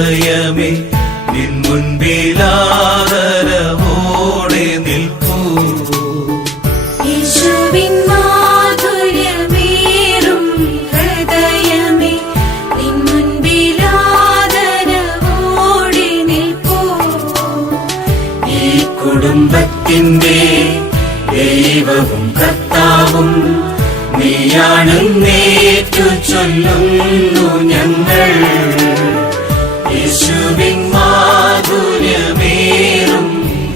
ഹൃദയമേ നിൻ മുൻപിലാദരവോടെ നിൽപ്പൂ. യേശുവിൻ മാധുര്യമേറും ഹൃദയമേ നിൻ മുൻപിലാദരവോടെ നിൽപ്പൂ. ഈ കുടുംബത്തിന്റെ ദൈവവും കർത്താവും നീയാണെന്നേറ്റു ചൊല്ലുന്നു ഞങ്ങൾ. യേശുവിൻ മാധുര്യമേറും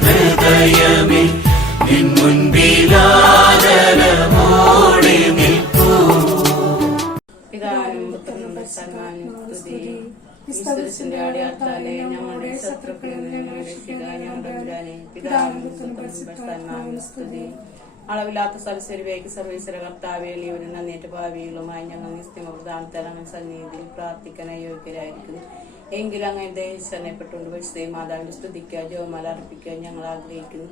ഹൃദയമേ നിൻ മുൻപിലാദരവോടെ നിൽപ്പൂ. പിതാവിനും പുത്രനും പരിശുദ്ധാത്മാവിനും സ്തുതി. ക്രിസ്തുവിന്റെ അടിയാത്താലെ ഞങ്ങളുടെ ശത്രുക്കളിൽ നിന്ന് ഞങ്ങളെ രക്ഷിക്കുക. ഞങ്ങളുടെ തമ്പുരാനെ, പിതാവിനും പുത്രനും പരിശുദ്ധാത്മാവിനും സ്തുതി. അളവില്ലാത്ത സരസ്വരിവേക്ക് സർവീശ്വര കർത്താവേ, എളിയവരും നന്നേറ്റ ഭാവികളുമായി ഞങ്ങൾ നിസ്തിമവൃതാന്തരങ്ങൾ സന്നിധിയിൽ പ്രാർത്ഥിക്കാൻ അയോഗ്യരായിരിക്കുന്നു. എങ്കിലും അങ്ങനെ ദേശപ്പെട്ടുകൊണ്ട് പരിശുദ്ധ മാതാവിന്റെ സ്തുതിക്കുക, ജോമാല അർപ്പിക്കുക ഞങ്ങൾ ആഗ്രഹിക്കുന്നു.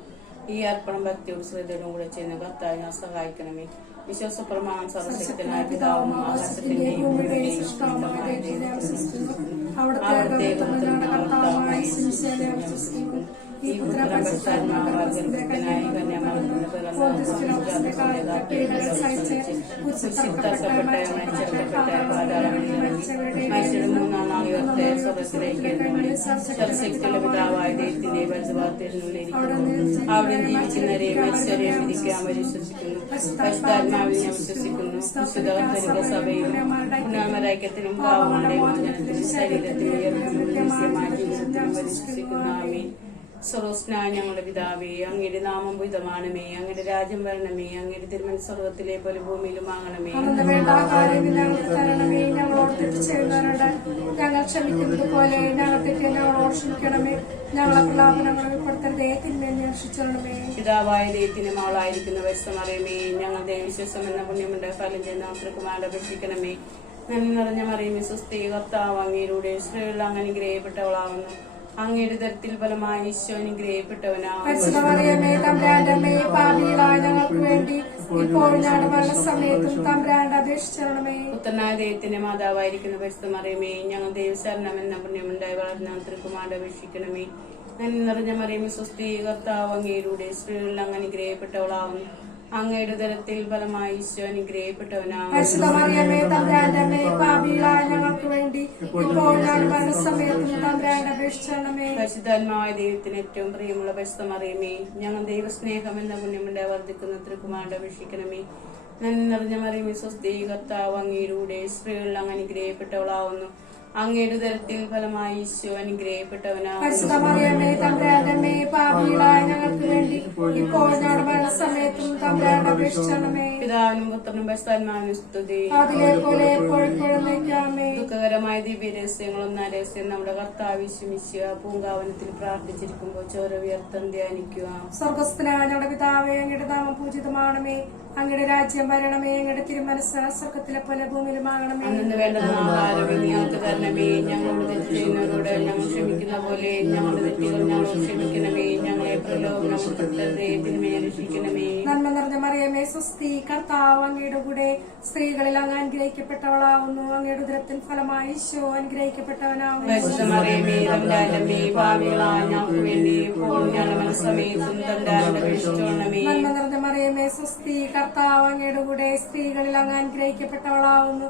ഈ അർപ്പണം ഭക്തിയോട് ശ്രദ്ധയോടും കൂടെ ചെയ്യുന്ന കർത്താവിനെ സഹായിക്കണമേ. വിശ്വാസപ്രമാണം സർവശക്തനായ പിതാവും ആകാശത്തിന്റെയും ഭൂമിയുടെയും സൃഷ്ടാവുമായ അവിടുത്തെ ഈ പുത്രപരിശുദ്ധാത്മാവായ കന്യാമറിയത്തിന്റെ മനുഷ്യരുടെ മൂന്നാം നാൾ ഉയർത്തെ സ്വർഗ്ഗത്തിലേക്ക് സർവശക്തിയുള്ള പിതാവായ ദൈവത്തിന്റെ വലതുഭാഗത്തിനുള്ളിരിക്കുന്നു. അവിടെ ജീവിക്കുന്നവരെയും മരിച്ചവരെയും വിധിക്കാൻ വിശ്വസിക്കുന്നു. പരിശുദ്ധാത്മാവിൽ ഞാൻ വിശ്വസിക്കുന്നു. വിശുദ്ധ കത്തോലിക്ക സഭയിലും പുനർമരൈക്യത്തിനും പാവങ്ങളുടെ മോചനത്തിനും ശരീരത്തിനും ഉയർത്തിനും വിശ്വസിക്കുന്നു. ആമേൻ. സർവ്വസ്നായ ഞങ്ങളുടെ പിതാവേ, അങ്ങയുടെ നാമം പൂജിതമാണമേ. അങ്ങയുടെ രാജ്യം വരണമേ. അങ്ങയുടെ തിരുമനസ്സ് സ്വർഗ്ഗത്തിലെ പോലെ ഭൂമിയിലും ആകണമേ. ഞങ്ങളോട് തെറ്റ് ചെയ്യുന്നവരോട് ഞങ്ങൾ ക്ഷമിക്കുന്നത് പോലെ ഞങ്ങൾ തെറ്റ് ഞങ്ങളോട് ക്ഷമിക്കണമേ. ഞങ്ങളെ പ്രലാപനങ്ങളെ ഉൾപ്പെടുത്തരുതേ, തിന്മയെ രക്ഷിച്ചോളണമേ. പിതാവായ ദൈവത്തിന്റെ മകളായിരിക്കുന്ന പരിശുദ്ധമറിയമേ, ഞങ്ങളുടെ വിശ്വാസം എന്ന പുണ്യമുണ്ട് ഫലം ചെയ്യുന്ന അത്രക്കുമാരുടെ അപേക്ഷിക്കണമേ. നന്ദി നിറഞ്ഞ മറിയമേ, സ്വസ്തി, കർത്താവ് അങ്ങയിലൂടെ സ്ത്രീകളിൽ അങ്ങ് അനുഗ്രഹിക്കപ്പെട്ടവളാവുന്നു. അങ്ങയുടെ ദരത്തിൽ ഫലമായി ഈശോ അനുഗ്രഹിക്കപ്പെട്ടവനാവുന്നു. ഞങ്ങൾക്ക് വേണ്ടി ഇപ്പോൾ ഞങ്ങളുടെ മരണസമയത്തും തമ്പുരാന്റെ അപേക്ഷിച്ചോളണമേ. പുത്രനായ ദൈവത്തിന്റെ മാതാവായിരിക്കുന്ന പരിശുദ്ധമറിയമേ, ഞങ്ങൾ ദൈവശരണം എന്ന പുണ്യമുണ്ടായി വളർന്ന അത്രക്കുമാരുടെ അപേക്ഷിക്കണമേ. നന്ദി നിറഞ്ഞ മറിയമേ, സ്വസ്തി, കർത്താവ് അങ്ങയിലൂടെ സ്ത്രീകളിൽ അങ്ങ് അനുഗ്രഹിക്കപ്പെട്ടവളാവുന്നു. അങ്ങയുടെ ദരത്തിൽ ഫലമായി ഈശോ അനുഗ്രഹിക്കപ്പെട്ടവനാവുന്നു. ഞങ്ങൾക്ക് വേണ്ടി ഇപ്പോൾ ഞങ്ങളുടെ മരണസമയത്തും തമ്പുരാന്റെ അപേക്ഷിച്ചോളണമേ. പരിശുദ്ധാത്മാവായ ദൈവത്തിന് ഏറ്റവും പ്രിയമുള്ള പരിശുദ്ധമറിയമേ, ഞങ്ങൾ ദൈവസ്നേഹം എന്ന പുണ്യമുണ്ടായി വർദ്ധിക്കുന്ന അത്രക്കുമാരുടെ അപേക്ഷിക്കണമേ. നന്ദി നിറഞ്ഞ മറിയമേ, സ്വസ്തി, കർത്താവ് അങ്ങയിലൂടെ സ്ത്രീകളിൽ അങ്ങ് അനുഗ്രഹിക്കപ്പെട്ടവളാവുന്നു. അങ്ങയുടെ ദരത്തിൽ ഫലമായി ഈശോ അനുഗ്രഹിക്കപ്പെട്ടവനാവുന്നു. ഞങ്ങൾക്ക് വേണ്ടി ഇപ്പോൾ ഞങ്ങളുടെ മരണസമയത്തും തമ്പുരാന്റെ അപേക്ഷിച്ചോളണമേ. പിതാവിനും പുത്രനും പരിശുദ്ധാത്മാവിനും സ്തുതി. അതിലേപോലെ എപ്പോഴും. ദുഃഖകരമായ ദിവ്യരഹസ്യങ്ങളൊന്നാം രഹസ്യം നമ്മുടെ കർത്താവ് യേശുമിശിഹാ പൂങ്കാവനത്തിൽ പ്രാർത്ഥിച്ചിരിക്കുമ്പോൾ ചോര ഉയർത്തം ധ്യാനിക്കുക. സ്വർഗസ്ഥനായ ഞങ്ങളുടെ പിതാവേ, അങ്ങയുടെ നാമം പൂജിതമാണമേ. അങ്ങയുടെ രാജ്യം വരണമേ. അങ്ങയുടെ തിരുമനസ്സ് സ്വർഗത്തിലെ പോലെ ഭൂമിയിലുമാകണമേ. അന്നു വേണ്ടുന്ന ആഹാരം ഞങ്ങൾക്ക് തരണമേ. ഞങ്ങളോട് തെറ്റ് ചെയ്യുന്നവരോട് ഞങ്ങൾ ക്ഷമിക്കുന്ന പോലെ ഞങ്ങളുടെ തെറ്റുകൾ ഞങ്ങൾ ക്ഷമിക്കണമേ. ഞങ്ങളെ പ്രലോഭനപ്പെടുത്തരുതേ, തിന്മയെ രക്ഷിക്കണമേ. നന്മ നിറഞ്ഞ മറിയമേ, സ്വസ്തി, കർത്താവ് അങ്ങയുടെ കൂടെ സ്ത്രീകളിൽ അങ്ങ് അനുഗ്രഹിക്കപ്പെട്ടവളാവുന്നു. അങ്ങയുടെ ഉദരത്തിൻ ഫലമായി ഈശോ അനുഗ്രഹിക്കപ്പെട്ടവനാവുന്നു. പരിശുദ്ധമറിയമേ, തമ്പുരാന്റമ്മേ, പാപികളായ ഞങ്ങൾക്ക് വേണ്ടി ഇപ്പോൾ ഞങ്ങളുടെ മനസ്സമയത്തും തമ്പുരാന്റെ അപേക്ഷിച്ചോളണമേ. നന്മ നിറഞ്ഞ മറിയമേ, സ്വസ്തി, കർത്താവ് അങ്ങയുടെ കൂടെ സ്ത്രീകളിൽ അങ്ങ് അനുഗ്രഹിക്കപ്പെട്ടവളാവുന്നു.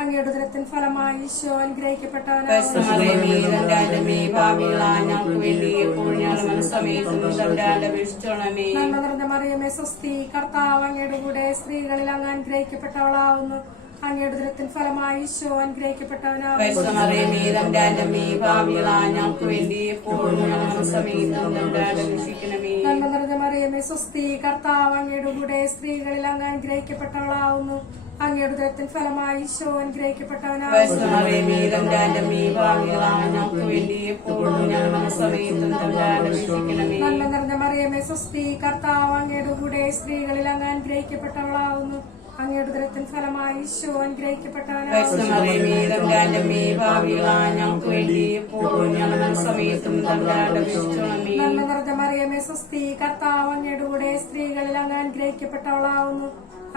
അങ്ങയുടെ ഉദരത്തിൻ ഫലമായി ഈശോ അനുഗ്രഹിക്കപ്പെട്ടവനാവുന്നു. പരിശുദ്ധമറിയമേ, തമ്പുരാന്റമ്മേ, പാപികളായ ഞങ്ങൾക്ക് വേണ്ടി ഇപ്പോൾ ഞങ്ങളുടെ മനസ്സമയത്തും തമ്പുരാന്റെ അപേക്ഷിച്ചോളണമേ. നന്മ നിറഞ്ഞ മറിയമേ, സ്വസ്തി, കർത്താവ് അങ്ങയുടെ കൂടെ സ്ത്രീകളിൽ അങ്ങ് അനുഗ്രഹിക്കപ്പെട്ടവളാവുന്നു. അങ്ങയുടെ ഉദരത്തിൻ ഫലമായി ഈശോ അനുഗ്രഹിക്കപ്പെട്ടവനാവുന്നു. പരിശുദ്ധമറിയമേ, തമ്പുരാന്റമ്മേ, പാപികളായ ഞങ്ങൾക്ക് വേണ്ടി ഇപ്പോൾ ഞങ്ങളുടെ മനസ്സമയത്തും തമ്പുരാന്റെ അപേക്ഷിക്കണമേ. നന്മ നിറഞ്ഞ മറിയമേ, സ്വസ്തി, കർത്താവ് അങ്ങയുടെ കൂടെ സ്ത്രീകളിൽ അങ്ങ് അനുഗ്രഹിക്കപ്പെട്ടവളാവുന്നു. അങ്ങയുടെ ഉദരത്തിൻ ഫലമായി ഈശോ അനുഗ്രഹിക്കപ്പെട്ടവനാവുന്നു. പരിശുദ്ധമറിയമേ, തമ്പുരാന്റമ്മേ, പാപികളായ ഞങ്ങൾക്ക് വേണ്ടി ഇപ്പോൾ ഞങ്ങളുടെ മനസ്സമയത്തും തമ്പുരാന്റെ അപേക്ഷിക്കണമേ. നന്മ നിറഞ്ഞ മറിയമേ, സ്വസ്തി, കർത്താവ് അങ്ങയുടെ കൂടെ സ്ത്രീകളിൽ അങ്ങ് അനുഗ്രഹിക്കപ്പെട്ടവളാവുന്നു. അങ്ങയുടെ ഉദരത്തിൻ ഫലമായി ഈശോ അനുഗ്രഹിക്കപ്പെട്ടവനാകുന്നു. പരിശുദ്ധമറിയമേ തമ്പുരാന്റെ അമ്മേ, പാപികളായ ഞങ്ങൾക്ക് വേണ്ടി ഇപ്പോഴും ഞങ്ങളുടെ സമയത്തും തമ്പുരാന്റെ അപേക്ഷിക്കണമേ. നന്മ നിറഞ്ഞ മറിയമേ സ്വസ്തി, കർത്താവ് അങ്ങയുടെ കൂടെ സ്ത്രീകളിൽ അങ്ങ് അനുഗ്രഹിക്കപ്പെട്ടവളാവുന്നു.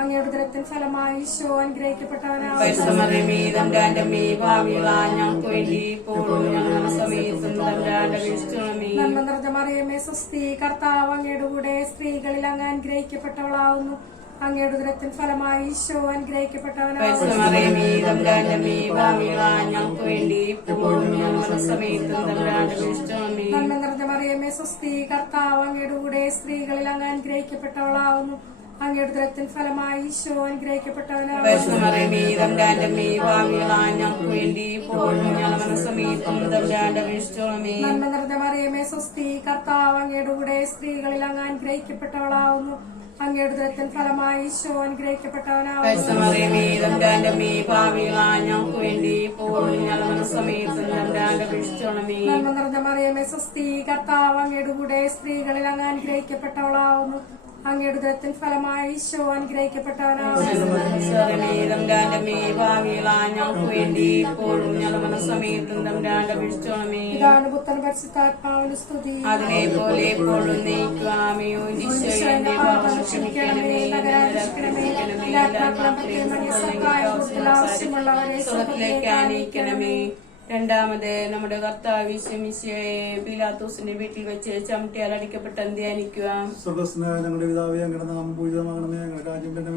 അങ്ങയുടെ ഉദരത്തിൻ ഫലമായി ഈശോ അനുഗ്രഹിക്കപ്പെട്ടവനാകുന്നു. പരിശുദ്ധമറിയമേ തമ്പുരാന്റെ അമ്മേ, പാപികളായ ഞങ്ങൾക്ക് വേണ്ടി ഇപ്പോഴും ഞങ്ങളുടെ സമയത്തും തമ്പുരാന്റെ അപേക്ഷിക്കണമേ. നന്മ നിറഞ്ഞ മറിയമേ സ്വസ്തി, കർത്താവ് അങ്ങയുടെ കൂടെ സ്ത്രീകളിൽ അങ്ങ് അനുഗ്രഹിക്കപ്പെട്ടവളാവുന്നു. അങ്ങയുടെ ഉദരത്തിൻ ഫലമായി ഈശോ അനുഗ്രഹിക്കപ്പെട്ടവനാകുന്നു. പരിശുദ്ധമറിയമേ തമ്പുരാന്റെ അമ്മേ, പാപികളായ ഞങ്ങൾക്ക് വേണ്ടി ഇപ്പോഴും ഞങ്ങളുടെ സമയത്തും തമ്പുരാന്റെ അപേക്ഷിക്കണമേ. നന്മ നിറഞ്ഞ മറിയമേ സ്വസ്തി, കർത്താവ് അങ്ങയുടെ കൂടെ സ്ത്രീകളിൽ അങ്ങ് അനുഗ്രഹിക്കപ്പെട്ടവളാവുന്നു. അങ്ങയുടെ ഉദരത്തിൻ ഫലമായി ഈശോ അനുഗ്രഹിക്കപ്പെട്ടവനാകുന്നു. പരിശുദ്ധമറിയമേ തമ്പുരാന്റെ അമ്മേ, പാപികളായ ഞങ്ങൾക്ക് വേണ്ടി ഇപ്പോഴും ഞങ്ങളുടെ സമയത്തും തമ്പുരാന്റെ അപേക്ഷിക്കണമേ. നന്മ നിറഞ്ഞ മറിയമേ സ്വസ്തി, കർത്താവ് അങ്ങയുടെ കൂടെ സ്ത്രീകളിൽ അങ്ങ് അനുഗ്രഹിക്കപ്പെട്ടവളാവുന്നു. അങ്ങയുടെ ഉദരത്തിൻ ഫലമായി ഈശോ അനുഗ്രഹിക്കപ്പെട്ടവനാകുന്നു. പരിശുദ്ധമറിയമേ തമ്പുരാന്റെ അമ്മേ, പാപികളായ ഞങ്ങൾക്ക് വേണ്ടി ഇപ്പോഴും ഞങ്ങളുടെ സമയത്തും തമ്പുരാന്റെ അപേക്ഷിക്കണമേ. നന്മ നിറഞ്ഞ മറിയമേ സ്വസ്തി, കർത്താവ് അങ്ങയുടെ കൂടെ സ്ത്രീകളിൽ അങ്ങ് അനുഗ്രഹിക്കപ്പെട്ടവളാവുന്നു. അങ്ങയുടെ ഉദരത്തിൻ ഫലമായി ഈശോ അനുഗ്രഹിക്കപ്പെട്ടവനാകുന്നു. പരിശുദ്ധമറിയമേ തമ്പുരാന്റെ അമ്മേ, പാപികളായ ഞങ്ങൾക്ക് വേണ്ടി ഇപ്പോഴും ഞങ്ങളുടെ സമയത്തും തമ്പുരാന്റെ അപേക്ഷിക്കണമേ. ഇതാണ് പുത്രൻ പരിശുദ്ധാത്മാവിന് സ്തുതി. അതിനെപ്പോലെ എപ്പോഴും നയിക്കുവാമയോ ഈശോയുടെ പാപം ക്ഷമിക്കണമേ. സ്വർഗ്ഗത്തിലേക്ക് ആനയിക്കണമേ. രണ്ടാമത് നമ്മുടെ കർത്താവ് ഈശോയെ പീലാത്തോസിന്റെ വീട്ടിൽ വെച്ച് ചവിട്ടിയാൽ അടിക്കപ്പെട്ട ധ്യാനിക്കുക. സ്വർഗ്ഗസ്ഥനായ ഞങ്ങളുടെ പിതാവേ, അങ്ങയുടെ നാമം പൂജിതമാകണമേ. ഞങ്ങളുടെ രാജ്യം തന്നെ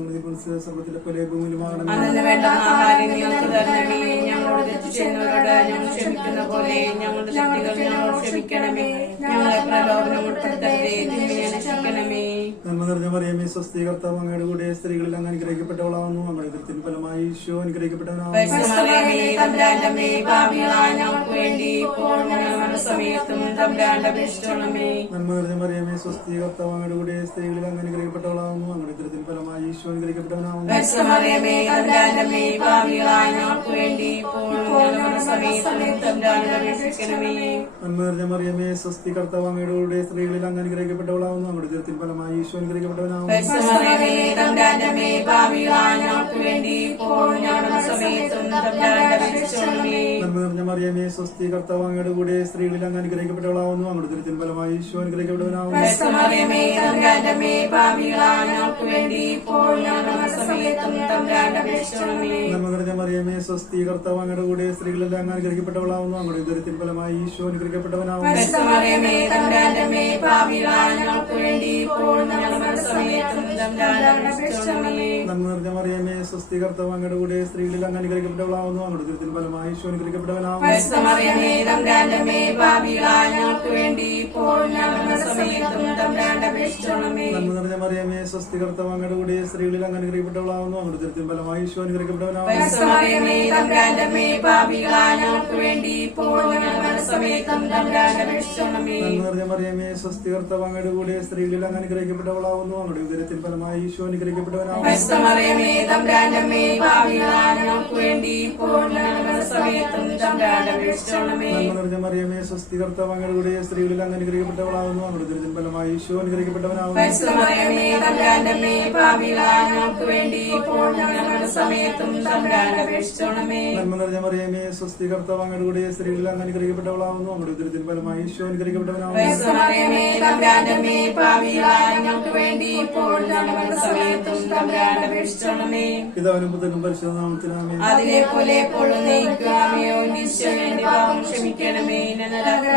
സ്വർഗ്ഗത്തിലെ പോലെ ഭൂമിയിലുമാകണമേ. അന്നു വേണ്ട ആഹാരം ഞങ്ങൾക്ക് തരണമേ. ഞങ്ങളോട് തെറ്റ് ചെയ്യുന്നവരോട് ഞങ്ങൾ ക്ഷമിക്കുന്ന പോലെ ഞങ്ങളുടെ തെറ്റുകൾ ഞങ്ങളോട് ക്ഷമിക്കണമേ. ഞങ്ങളെ പ്രലോഭനം ഉൾപ്പെടുത്തരുതേ, തിന്മയെ രക്ഷിക്കണമേ. നന്മ നിറഞ്ഞ മറിയമേ സ്വസ്തി, കർത്താവ് അങ്ങയുടെ കൂടെ സ്ത്രീകളിൽ അങ്ങ് അനുഗ്രഹിക്കപ്പെട്ടവളാവുന്നു. അങ്ങയുടെ ഉദരത്തിൻ ഫലമായി ഈശോ അനുഗ്രഹിക്കപ്പെട്ടവനാകുന്നു. പരിശുദ്ധമറിയമേ തമ്പുരാന്റെ അമ്മേ, പാപികളായ ഞങ്ങൾക്ക് വേണ്ടി ഇപ്പോഴും ഞങ്ങളുടെ സമയത്തും തമ്പുരാന്റെ അപേക്ഷിക്കണമേ. നന്മ നിറഞ്ഞ മറിയമേ സ്വസ്തി, കർത്താവ് അങ്ങയുടെ കൂടെ സ്ത്രീകളിൽ അങ്ങ് അനുഗ്രഹിക്കപ്പെട്ടവളാവുന്നു. അങ്ങയുടെ ഉദരത്തിൻ ഫലമായി ഈശോ അനുഗ്രഹിക്കപ്പെട്ടവനാകുന്നു. പരിശുദ്ധമറിയമേ തമ്പുരാന്റെ അമ്മേ, പാപികളായ ഞങ്ങൾക്ക് വേണ്ടി ഇപ്പോഴും ഞങ്ങളുടെ സമയത്തും തമ്പുരാന്റെ അപേക്ഷിക്കണമേ. നന്മ നിറഞ്ഞ മറിയമേ സ്വസ്തി, കർത്താവ് അങ്ങയുടെ കൂടെ സ്ത്രീകളിൽ അങ്ങ് അനുഗ്രഹിക്കപ്പെട്ടവളാവുന്നു. അങ്ങയുടെ ഉദരത്തിൻ ഫലമായി ഈശോ അനുഗ്രഹിക്കപ്പെട്ടവനാകുന്നു. പരിശുദ്ധമറിയമേ തമ്പുരാന്റെ അമ്മേ, പാപികളായ ഞങ്ങൾക്ക് വേണ്ടി ഇപ്പോഴും ഞങ്ങളുടെ സമയത്തും തമ്പുരാന്റെ അപേക്ഷിക്കണമേ. നന്മ നിറഞ്ഞ മറിയമേ സ്വസ്തി, കർത്താവ് അങ്ങയുടെ കൂടെ സ്ത്രീകളിൽ അങ്ങ് അനുഗ്രഹിക്കപ്പെട്ടവളാവുന്നു. അങ്ങയുടെ ഉദരത്തിൻ ഫലമായി ഈശോ അനുഗ്രഹിക്കപ്പെട്ടവനാകുന്നു. പരിശുദ്ധമറിയമേ തമ്പുരാന്റെ അമ്മേ, പാപികളായ ഞങ്ങൾക്ക് വേണ്ടി ഇപ്പോഴും ഞങ്ങളുടെ സമയത്തും തമ്പുരാന്റെ അപേക്ഷിക്കണമേ. നന്മ നിറഞ്ഞ മറിയമേ സ്വസ്തി, കർത്താവ് അങ്ങയുടെ കൂടെ സ്ത്രീകളെല്ലാം അങ്ങ് അനുഗ്രഹിക്കപ്പെട്ടവളാവുന്നു. അങ്ങയുടെ ഉദരത്തിൻ ഫലമായി ഈശോ അനുഗ്രഹിക്കപ്പെട്ടവനാകുന്നു. പരിശുദ്ധമറിയമേ തമ്പുരാന്റെ അമ്മേ, പാപികളായ ഞങ്ങൾക്ക് വേണ്ടി ഇപ്പോഴും ഞങ്ങളുടെ സമയത്തും തമ്പുരാന്റെ അപേക്ഷിക്കണമേ. നന്മ നിറഞ്ഞ മറിയമേ സ്വസ്തി, കർത്താവ് അങ്ങയുടെ കൂടെ സ്ത്രീകളിൽ അങ്ങ് അനുഗ്രഹിക്കപ്പെട്ടവളാവുന്നു. അങ്ങയുടെ ഉദരത്തിൻ ഫലമായി ഈശോ അനുഗ്രഹിക്കപ്പെട്ടവനാകുന്നു. പരിശുദ്ധമറിയമേ തമ്പുരാന്റെ അമ്മേ, പാപികളായ ഞങ്ങൾക്ക് വേണ്ടി ഇപ്പോഴും ഞങ്ങളുടെ സമയത്തും തമ്പുരാന്റെ അപേക്ഷിക്കണമേ. നന്മ നിറഞ്ഞ മറിയമേ സ്വസ്തി, കർത്താവ് അങ്ങയുടെ കൂടെ സ്ത്രീകളിൽ അങ്ങ് അനുഗ്രഹിക്കപ്പെട്ടവളാവുന്നു. അങ്ങയുടെ ഉദരത്തിൻ ഫലമായി ഈശോ അനുഗ്രഹിക്കപ്പെട്ടവനാകുന്നു. പരിശുദ്ധമറിയമേ തമ്പുരാന്റെ അമ്മേ, പാപികളായ ഞങ്ങൾക്ക് വേണ്ടി ഇപ്പോഴും ഞങ്ങളുടെ സമയത്തും തമ്പുരാന്റെ അപേക്ഷിക്കണമേ. നന്മ നിറഞ്ഞ മറിയമേ സ്വസ്തി, കർത്താവ് അങ്ങയുടെ കൂടെ സ്ത്രീകളിൽ അങ്ങ് അനുഗ്രഹിക്കപ്പെട്ടവളാവുന്നു. അങ്ങയുടെ ഉദരത്തിൻ ഫലമായി ഈശോ അനുഗ്രഹിക്കപ്പെട്ടവനാകുന്നു. പരിശുദ്ധമറിയമേ തമ്പുരാന്റെ അമ്മേ, പാപികളായ ഞങ്ങൾക്ക് വേണ്ടി ഇപ്പോഴും ഞങ്ങളുടെ സമയത്തും തമ്പുരാന്റെ അപേക്ഷിക്കണമേ. നന്മ നിറഞ്ഞ മറിയമേ സ്വസ്തി, കർത്താവ് അങ്ങയുടെ കൂടെ സ്ത്രീകളിൽ അങ്ങ് അനുഗ്രഹിക്കപ്പെട്ടവളാവുന്നു. അങ്ങയുടെ ഉദരത്തിൻ ഫലമായി ഈശോ അനുഗ്രഹിക്കപ്പെട്ടവനാകുന്നു. പരിശുദ്ധമറിയമേ തമ്പുരാന്റെ അമ്മേ, പാപികളായ ഞങ്ങൾക്ക് വേണ്ടി ഇപ്പോഴും ഞങ്ങളുടെ സമയത്തും തമ്പുരാന്റെ അപേക്ഷിക്കണമേ. നന്മ നിറഞ്ഞ മറിയമേ സ്വസ്തി, കർത്താവ് അങ്ങയുടെ കൂടെ സ്ത്രീകളിൽ അങ്ങ് അനുഗ്രഹിക്കപ്പെട്ടവളാവുന്നു. അങ്ങയുടെ ഉദരത്തിൻ ഫലമായി ഈശോ അനുഗ്രഹിക്കപ്പെട്ടവനാകുന്നു. പരിശുദ്ധമറിയമേ തമ്പുരാന്റെ അമ്മേ, പാപികളായ ഞങ്ങൾക്ക് വേണ്ടി ഇപ്പോഴും ഞങ്ങളുടെ സമയത്തും തമ്പുരാന്റെ അപേക്ഷിക്കണമേ. പിതാവിനും പുത്രനും പരിശുദ്ധ നാമത്തിലും ആമേൻ. അതിനെപ്പോലെ എപ്പോഴും നയിക്കാമയോ ഈശോയുടെ പാപം ക്ഷമിക്കണമേ.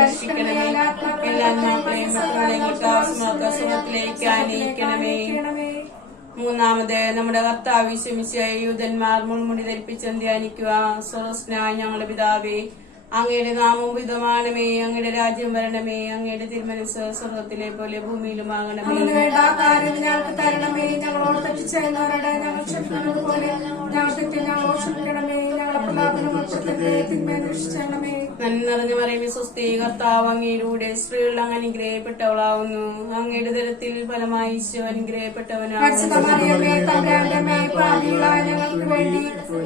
രക്ഷിക്കണമേ. എല്ലാ മക്കളെയും സുഖത്തിലേക്ക് ആനയിക്കണമേ. മൂന്നാമത് നമ്മുടെ കർത്താവ് ഈശോമിശിഹായെ യൂദന്മാർ മുൾമുടി ധരിപ്പിച്ച് ധ്യാനിക്കുക. സ്വർഗ്ഗസ്ഥനായ ഞങ്ങളുടെ പിതാവേ, അങ്ങയുടെ നാമം ഉചിതമാണമേ. അങ്ങയുടെ രാജ്യം വരണമേ. അങ്ങയുടെ തിരുമനസ്സ് സ്വർഗ്ഗത്തിലെ പോലെ ഭൂമിയിലുമാകണമേ. അതിന് വേണ്ട കാര്യം ഞങ്ങൾക്ക് തരണമേ. ഞങ്ങളോട് തെറ്റ് ചെയ്യുന്നവരുടെ ഞങ്ങൾ ക്ഷമിക്കുന്നത് പോലെ ഞങ്ങൾ തെറ്റ് ഞങ്ങളോട് ക്ഷമിക്കണമേ. ഞങ്ങളെ പ്രലാപനം ഉൾപ്പെടുത്തരുതേ, തിന്മയെ രക്ഷിക്കണമേ. നന്മ നിറഞ്ഞ മറിയമേ സ്വസ്തി കർത്താവ് അങ്ങയിലൂടെ സ്ത്രീകൾ അങ്ങ് അനുഗ്രഹിക്കപ്പെട്ടവളാവുന്നു അങ്ങയുടെ ദരത്തിൽ ഫലമായി ഈശോ അനുഗ്രഹിക്കപ്പെട്ടവനാണ് പരിശുദ്ധമറിയമേ തമ്പുരാന്റെ അമ്മേ പാപികളായ ഞങ്ങൾക്ക് വേണ്ടി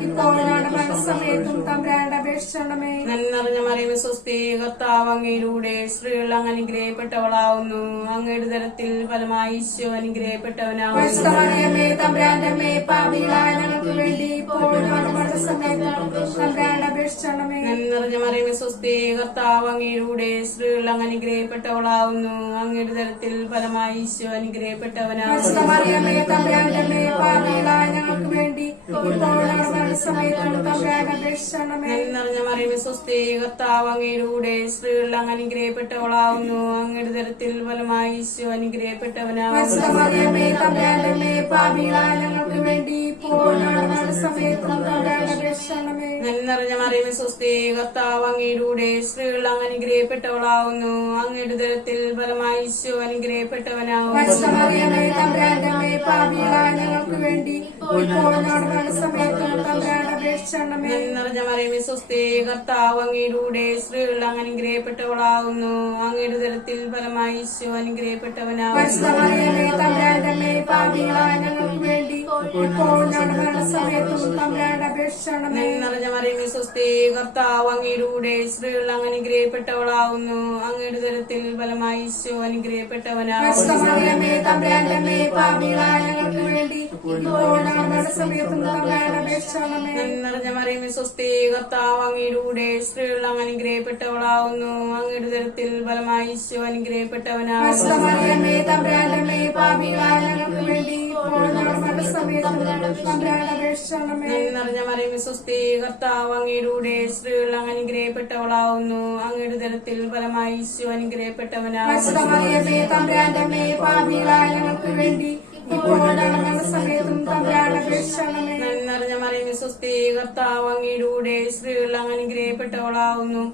ഇപ്പോൾ ഞങ്ങളുടെ മരണസമയത്തും തമ്പുരാന്റെ അപേക്ഷിച്ചണമേ. നന്മ നിറഞ്ഞ മറിയമേ സ്വസ്തി കർത്താവ് അങ്ങയിലൂടെ സ്ത്രീകൾ അങ്ങ് അനുഗ്രഹിക്കപ്പെട്ടവളാവുന്നു അങ്ങയുടെ ദരത്തിൽ ഫലമായി ഈശോ അനുഗ്രഹിക്കപ്പെട്ടവനാണ് പരിശുദ്ധമറിയമേ തമ്പുരാന്റെ അമ്മേ പാപികളായ ഞങ്ങൾക്ക് വേണ്ടി ഇപ്പോൾ ഞങ്ങളുടെ മരണസമയത്തും തമ്പുരാന്റെ അപേക്ഷിച്ചണമേ. നന്മ നിറഞ്ഞ മറിയമേ സ്വസ്തി കർത്താവ് അങ്ങയിലൂടെ സ്ത്രീകൾ അങ്ങ് അനുഗ്രഹിക്കപ്പെട്ടവളാവുന്നു അങ്ങയുടെ ദരത്തിൽ ഫലമായി ഈശോ അനുഗ്രഹിക്കപ്പെട്ടവനാണ് പരിശുദ്ധമറിയമേ തമ്പുരാന്റെ അമ്മേ പാപികളായ ഞങ്ങൾക്ക് വേണ്ടി ഇപ്പോൾ ഞങ്ങളുടെ മരണസമയത്തും തമ്പുരാന്റെ അപേക്ഷിച്ചണമേ. നന്മ നിറഞ്ഞ മറിയമേ സ്വസ്തി കർത്താവ് അങ്ങയിലൂടെ സ്ത്രീകൾ അങ്ങ് അനുഗ്രഹിക്കപ്പെട്ടവളാവുന്നു അങ്ങയുടെ ദരത്തിൽ ഫലമായി ഈശോ അനുഗ്രഹിക്കപ്പെട്ടവനാണ് പരിശുദ്ധമറിയമേ തമ്പുരാന്റെ അമ്മേ പാപികളായ ഞങ്ങൾക്ക് വേണ്ടി ഇപ്പോൾ ഞങ്ങളുടെ മരണസമയത്തും തമ്പുരാന്റെ അപേക്ഷിച്ചണമേ. നന്മ നിറഞ്ഞ മറിയമേ സ്വസ്തി കർത്താവ് അങ്ങയിലൂടെ സ്ത്രീകൾ അങ്ങ് അനുഗ്രഹിക്കപ്പെട്ടവളാവുന്നു അങ്ങയുടെ ദരത്തിൽ ഫലമായി ഈശോ അനുഗ്രഹിക്കപ്പെട്ടവനാവും പരിശുദ്ധമറിയമേ തമ്പുരാന്റെ അമ്മേ പാപികളായ ഞങ്ങൾക്ക് വേണ്ടി ഇപ്പോൾ ഞങ്ങളുടെ മരണസമയത്തും തമ്പുരാന്റെ അപേക്ഷിച്ചണമേ. നന്മ നിറഞ്ഞ മറിയമേ സ്വസ്തി കർത്താവ് അങ്ങയിലൂടെ സ്ത്രീകൾ അങ്ങ് അനുഗ്രഹിക്കപ്പെട്ടവളാവുന്നു അങ്ങയുടെ ദരത്തിൽ ഫലമായി ഈശോ അനുഗ്രഹിക്കപ്പെട്ടവനാവും പരിശുദ്ധമറിയമേ തമ്പുരാന്റെ അമ്മേ പാപികളായ ഞങ്ങൾക്ക് വേണ്ടി ഇപ്പോൾ ഞങ്ങളുടെ മരണസമയത്തും തമ്പുരാന്റെ അപേക്ഷിച്ചണമേ. നന്മ നിറഞ്ഞ മറിയമേ സ്വസ്തി കർത്താവ് അങ്ങയിലൂടെ സ്ത്രീകൾ അങ്ങ് അനുഗ്രഹിക്കപ്പെട്ടവളാവുന്നു അങ്ങയുടെ ദരത്തിൽ ഫലമായി ഈശോ അനുഗ്രഹിക്കപ്പെട്ടവനാവും പരിശുദ്ധമറിയമേ തമ്പുരാന്റെ അമ്മേ പാപികളായ ഞങ്ങൾക്ക് വേണ്ടി ഇപ്പോൾ ഞങ്ങളുടെ മരണസമയത്തും തമ്പുരാന്റെ അപേക്ഷിച്ചണമേ. നന്മ നിറഞ്ഞ മറിയമേ സ്വസ്തി കർത്താവ് അങ്ങയിലൂടെ സ്ത്രീകൾ അങ്ങ് അനുഗ്രഹിക്കപ്പെട്ടവളാവുന്നു അങ്ങയുടെ ദരത്തിൽ ഫലമായി ഈശോ അനുഗ്രഹിക്കപ്പെട്ടവനാവും പരിശുദ്ധമറിയമേ തമ്പുരാന്റെ അമ്മേ പാപികളായ ഞങ്ങൾക്ക് വേണ്ടി ഇപ്പോൾ ഞങ്ങളുടെ മരണസമയത്തും തമ്പുരാന്റെ അപേക്ഷിച്ചണമേ. നന്മ നിറഞ്ഞ മറിയമേ സ്വസ്തി കർത്താവ് അങ്ങയിലൂടെ സ്ത്രീകൾ അങ്ങ് അനുഗ്രഹിക്കപ്പെട്ടവളാവുന്നു അങ്ങയുടെ ദരത്തിൽ ഫലമായി ഈശോ അനുഗ്രഹിക്കപ്പെട്ടവനാവും പരിശുദ്ധമറിയമേ തമ്പുരാന്റെ അമ്മേ പാപികളായ ഞങ്ങൾക്ക് വേണ്ടി ഇപ്പോൾ ഞങ്ങളുടെ മരണസമയത്തും തമ്പുരാന്റെ അപേക്ഷിച്ചണമേ. നന്മ നിറഞ്ഞ മറിയമേ സ്വസ്തി കർത്താവ് അങ്ങയിലൂടെ സ്ത്രീകൾ അങ്ങ് അനുഗ്രഹിക്കപ്പെട്ടവളാവുന്നു